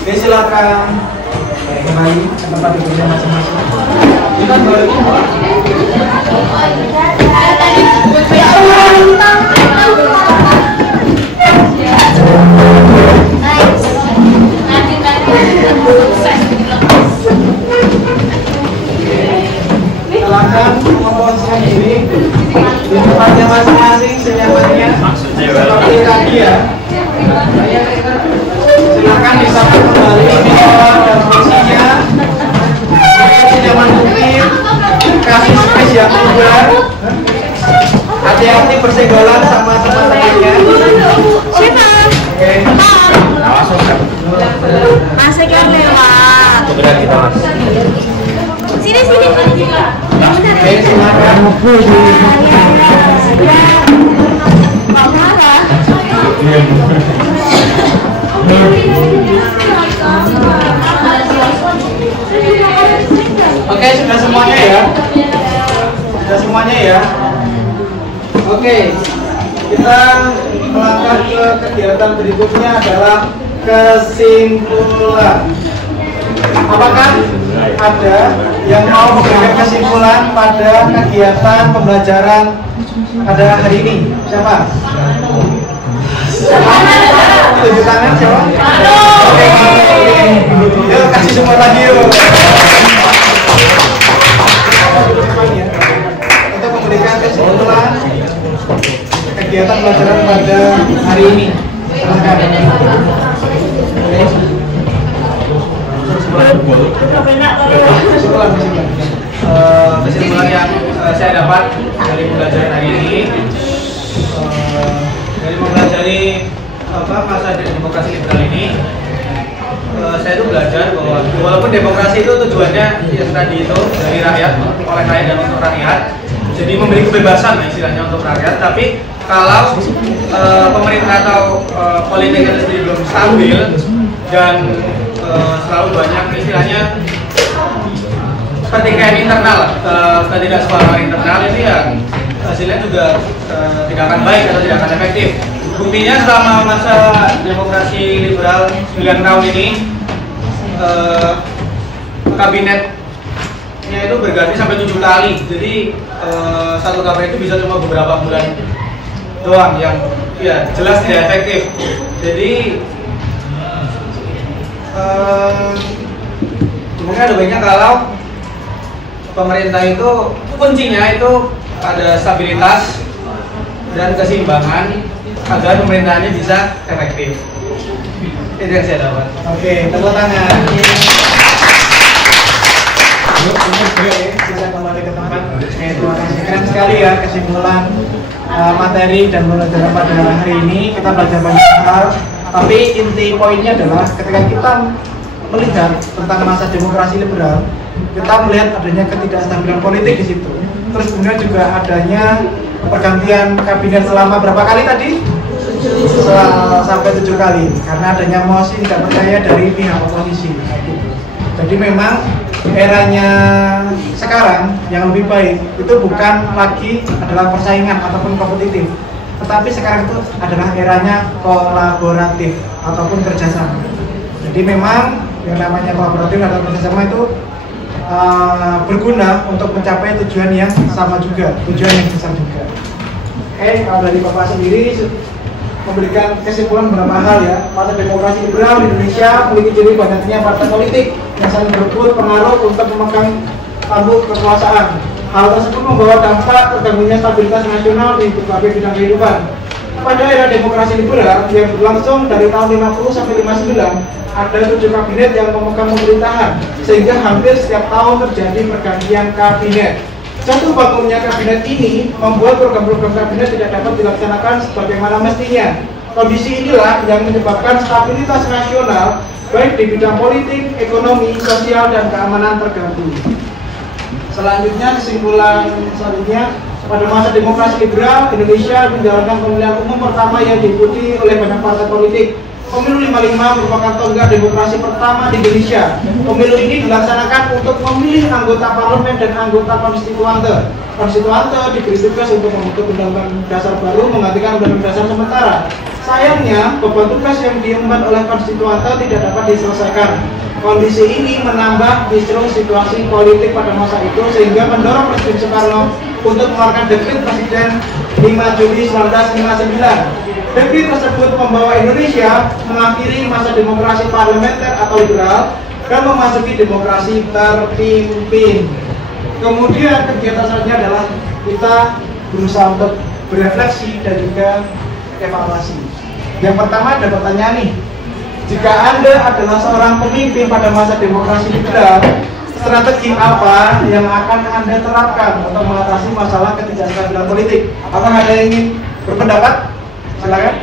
Oke, silakan kembali ke tempat duduknya masing-masing. Kita silakan memposisikan diri di tempatnya masing-masing senyamannya seperti tadi ya. Silakan disambut kembali pola dan fungsinya. Senyaman mungkin, kasih space yang lebar. Hati-hati persenggolan sama teman-temannya. Siapa? Oke. Asik yang lewat. Sini. Oke, silakan. Oke, sudah semuanya ya? Sudah semuanya ya? Oke, kita melangkah ke kegiatan berikutnya adalah kesimpulan. Apakah ada yang mau memberikan kesimpulan pada kegiatan pembelajaran pada hari ini? Siapa? Tunjuk tangan siapa? Oke, yuk kasih support lagi yuk. Untuk memberikan kesimpulan kegiatan pembelajaran pada hari ini. Silakan. Kesimpulan yang saya dapat dari pembelajaran hari ini, dari mempelajari masa demokrasi liberal ini, saya itu belajar bahwa walaupun demokrasi itu tujuannya yang tadi itu dari rakyat, oleh rakyat dan untuk rakyat, jadi memberi kebebasan istilahnya untuk rakyat, tapi kalau pemerintah atau politik itu sendiri belum stabil dan selalu banyak istilahnya seperti kayak internal, ketidaksepahaman internal itu ya hasilnya juga tidak akan baik atau tidak akan efektif. Buktinya selama masa demokrasi liberal 9 tahun ini kabinetnya itu berganti sampai 7 kali. Jadi satu kabinet itu bisa cuma beberapa bulan doang yang ya jelas tidak efektif. Jadi mungkin ada baiknya kalau pemerintah itu kuncinya itu ada stabilitas dan keseimbangan agar pemerintahannya bisa efektif. Itu yang saya dapat. Oke, tepuk tangan. Bisa kembali ke tempat. Terima kasih. Keren sekali ya kesimpulan materi dan pembelajaran pada hari ini. Kita belajar banyak hal, tapi inti poinnya adalah ketika kita melihat tentang masa demokrasi liberal, kita melihat adanya ketidakstabilan politik di situ. Terus kemudian juga adanya pergantian kabinet selama berapa kali tadi? Sampai 7 kali, karena adanya mosi tidak percaya dari pihak oposisi. Jadi memang eranya sekarang yang lebih baik itu bukan lagi adalah persaingan ataupun kompetitif, tetapi sekarang itu adalah eranya kolaboratif ataupun kerjasama. Jadi memang yang namanya kolaboratif atau kerjasama itu berguna untuk mencapai tujuan yang sama juga, tujuan yang besar juga. Kalau dari Bapak sendiri memberikan kesimpulan beberapa hal ya. Partai Demokrasi Liberal di Indonesia memiliki ciri banyaknya partai politik yang saling berebut pengaruh untuk memegang tampuk kekuasaan. Hal tersebut membawa dampak terganggunya stabilitas nasional di berbagai bidang kehidupan. Pada era demokrasi liberal yang berlangsung dari tahun 50 sampai 59, ada 7 kabinet yang memegang pemerintahan, sehingga hampir setiap tahun terjadi pergantian kabinet. Jatuh bangunnya kabinet ini membuat program-program kabinet tidak dapat dilaksanakan sebagaimana mestinya. Kondisi inilah yang menyebabkan stabilitas nasional baik di bidang politik, ekonomi, sosial, dan keamanan terganggu. Selanjutnya, kesimpulan selanjutnya, pada masa demokrasi liberal, Indonesia menjalankan pemilihan umum pertama yang diikuti oleh banyak partai politik. Pemilu 55 merupakan tonggak demokrasi pertama di Indonesia. Pemilu ini dilaksanakan untuk memilih anggota parlemen dan anggota konstituante. Konstituante diberi tugas untuk membentuk undang-undang dasar baru menggantikan undang-undang dasar sementara. Sayangnya, beban tugas yang diemban oleh konstituante tidak dapat diselesaikan. Kondisi ini menambah kisruh situasi politik pada masa itu sehingga mendorong Presiden Soekarno untuk mengeluarkan dekret Presiden 5 Juli 1959. Dekret tersebut membawa Indonesia mengakhiri masa demokrasi parlementer atau liberal dan memasuki demokrasi terpimpin. Kemudian kegiatan selanjutnya adalah kita berusaha untuk berefleksi dan juga evaluasi. Yang pertama ada pertanyaan nih, jika Anda adalah seorang pemimpin pada masa demokrasi liberal, strategi apa yang akan Anda terapkan untuk mengatasi masalah ketidakstabilan politik? Apakah Anda ingin berpendapat? Silakan.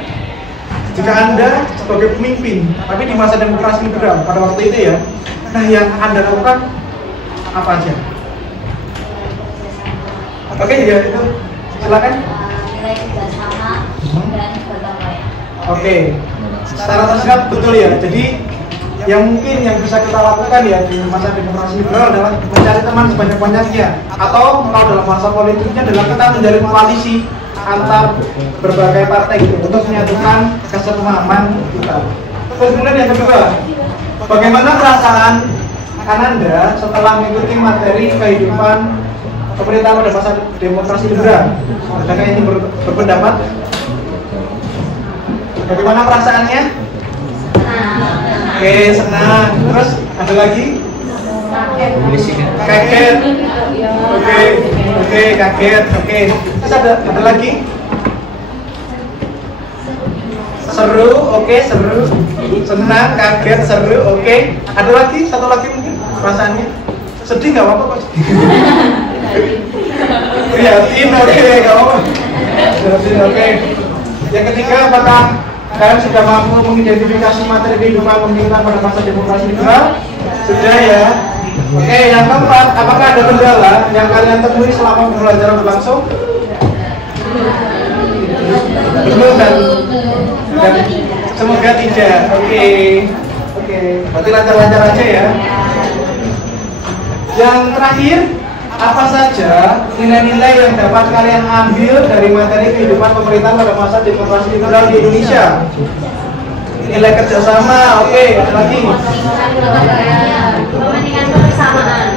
Jika Anda sebagai pemimpin, tapi di masa demokrasi liberal pada waktu itu ya, nah yang Anda lakukan apa aja? Oke, ya itu silakan. Nilai kerjasama dan gotong royong. Oke, secara tersingkat betul ya. Jadi yang mungkin yang bisa kita lakukan ya di masa demokrasi liberal adalah mencari teman sebanyak-banyaknya, atau kalau dalam masa politiknya adalah kita menjalin koalisi antar berbagai partai gitu untuk menyatukan kesepahaman kita. Terus kemudian yang kedua, bagaimana perasaan Anda setelah mengikuti materi kehidupan pemerintahan pada masa demokrasi liberal? Adakah ini berpendapat? Bagaimana perasaannya? Oke, senang. Terus ada lagi? Kaget. Oke, kaget. Oke. Terus ada lagi? Seru. Oke, seru. Senang, kaget, seru. Oke. Ada lagi? Satu lagi mungkin perasaannya? Sedih nggak apa-apa kok. prihatin, oke, kamu. Oke. Yang ketiga, apakah kalian sudah mampu mengidentifikasi materi kehidupan pemerintahan pada masa demokrasi liberal? Sudah ya. Oke, yang keempat, apakah ada kendala yang kalian temui selama pembelajaran berlangsung? Belum dan semoga tidak. Oke, berarti lancar-lancar aja ya. Yang terakhir, apa saja nilai-nilai yang dapat kalian ambil dari materi kehidupan pemerintahan pada masa demokrasi liberal di Indonesia? Nilai kerjasama, oke, ada lagi.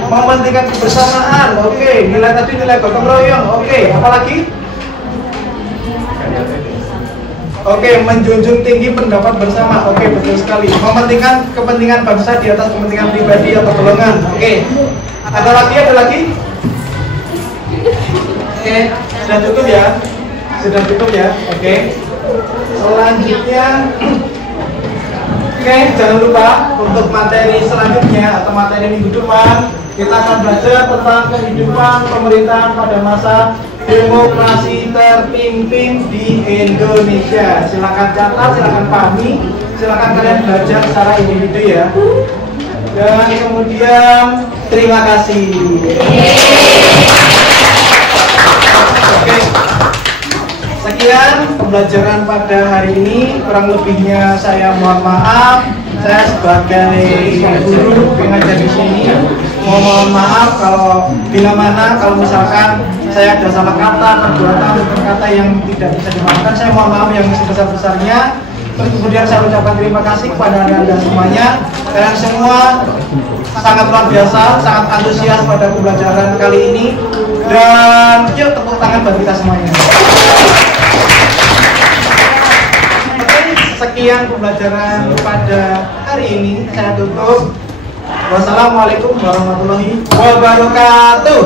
Mementingkan kebersamaan, oke. Nilai tadi nilai gotong royong, oke. Apalagi? Oke, menjunjung tinggi pendapat bersama, oke, betul sekali. Mementingkan kepentingan bangsa di atas kepentingan pribadi atau golongan, oke. Ada lagi? Oke, sudah cukup ya, oke. Selanjutnya, oke, jangan lupa untuk materi selanjutnya atau materi minggu depan kita akan belajar tentang kehidupan pemerintahan pada masa demokrasi terpimpin di Indonesia. Silakan catat, silakan pahami, silakan kalian belajar secara individu ya. Dan kemudian terima kasih. Oke. Sekian pembelajaran pada hari ini, kurang lebihnya saya mohon maaf. Saya sebagai guru pengajar di sini mohon maaf kalau bila mana kalau misalkan saya ada salah kata, perbuatan, kata yang tidak bisa dimaafkan, saya mohon maaf yang sebesar-besarnya. Terus kemudian saya ucapkan terima kasih kepada anda semuanya. Kalian semua sangat luar biasa, sangat antusias pada pembelajaran kali ini. Dan yuk tepuk tangan buat kita semuanya. Sekian pembelajaran pada hari ini, saya tutup. Wassalamualaikum warahmatullahi wabarakatuh.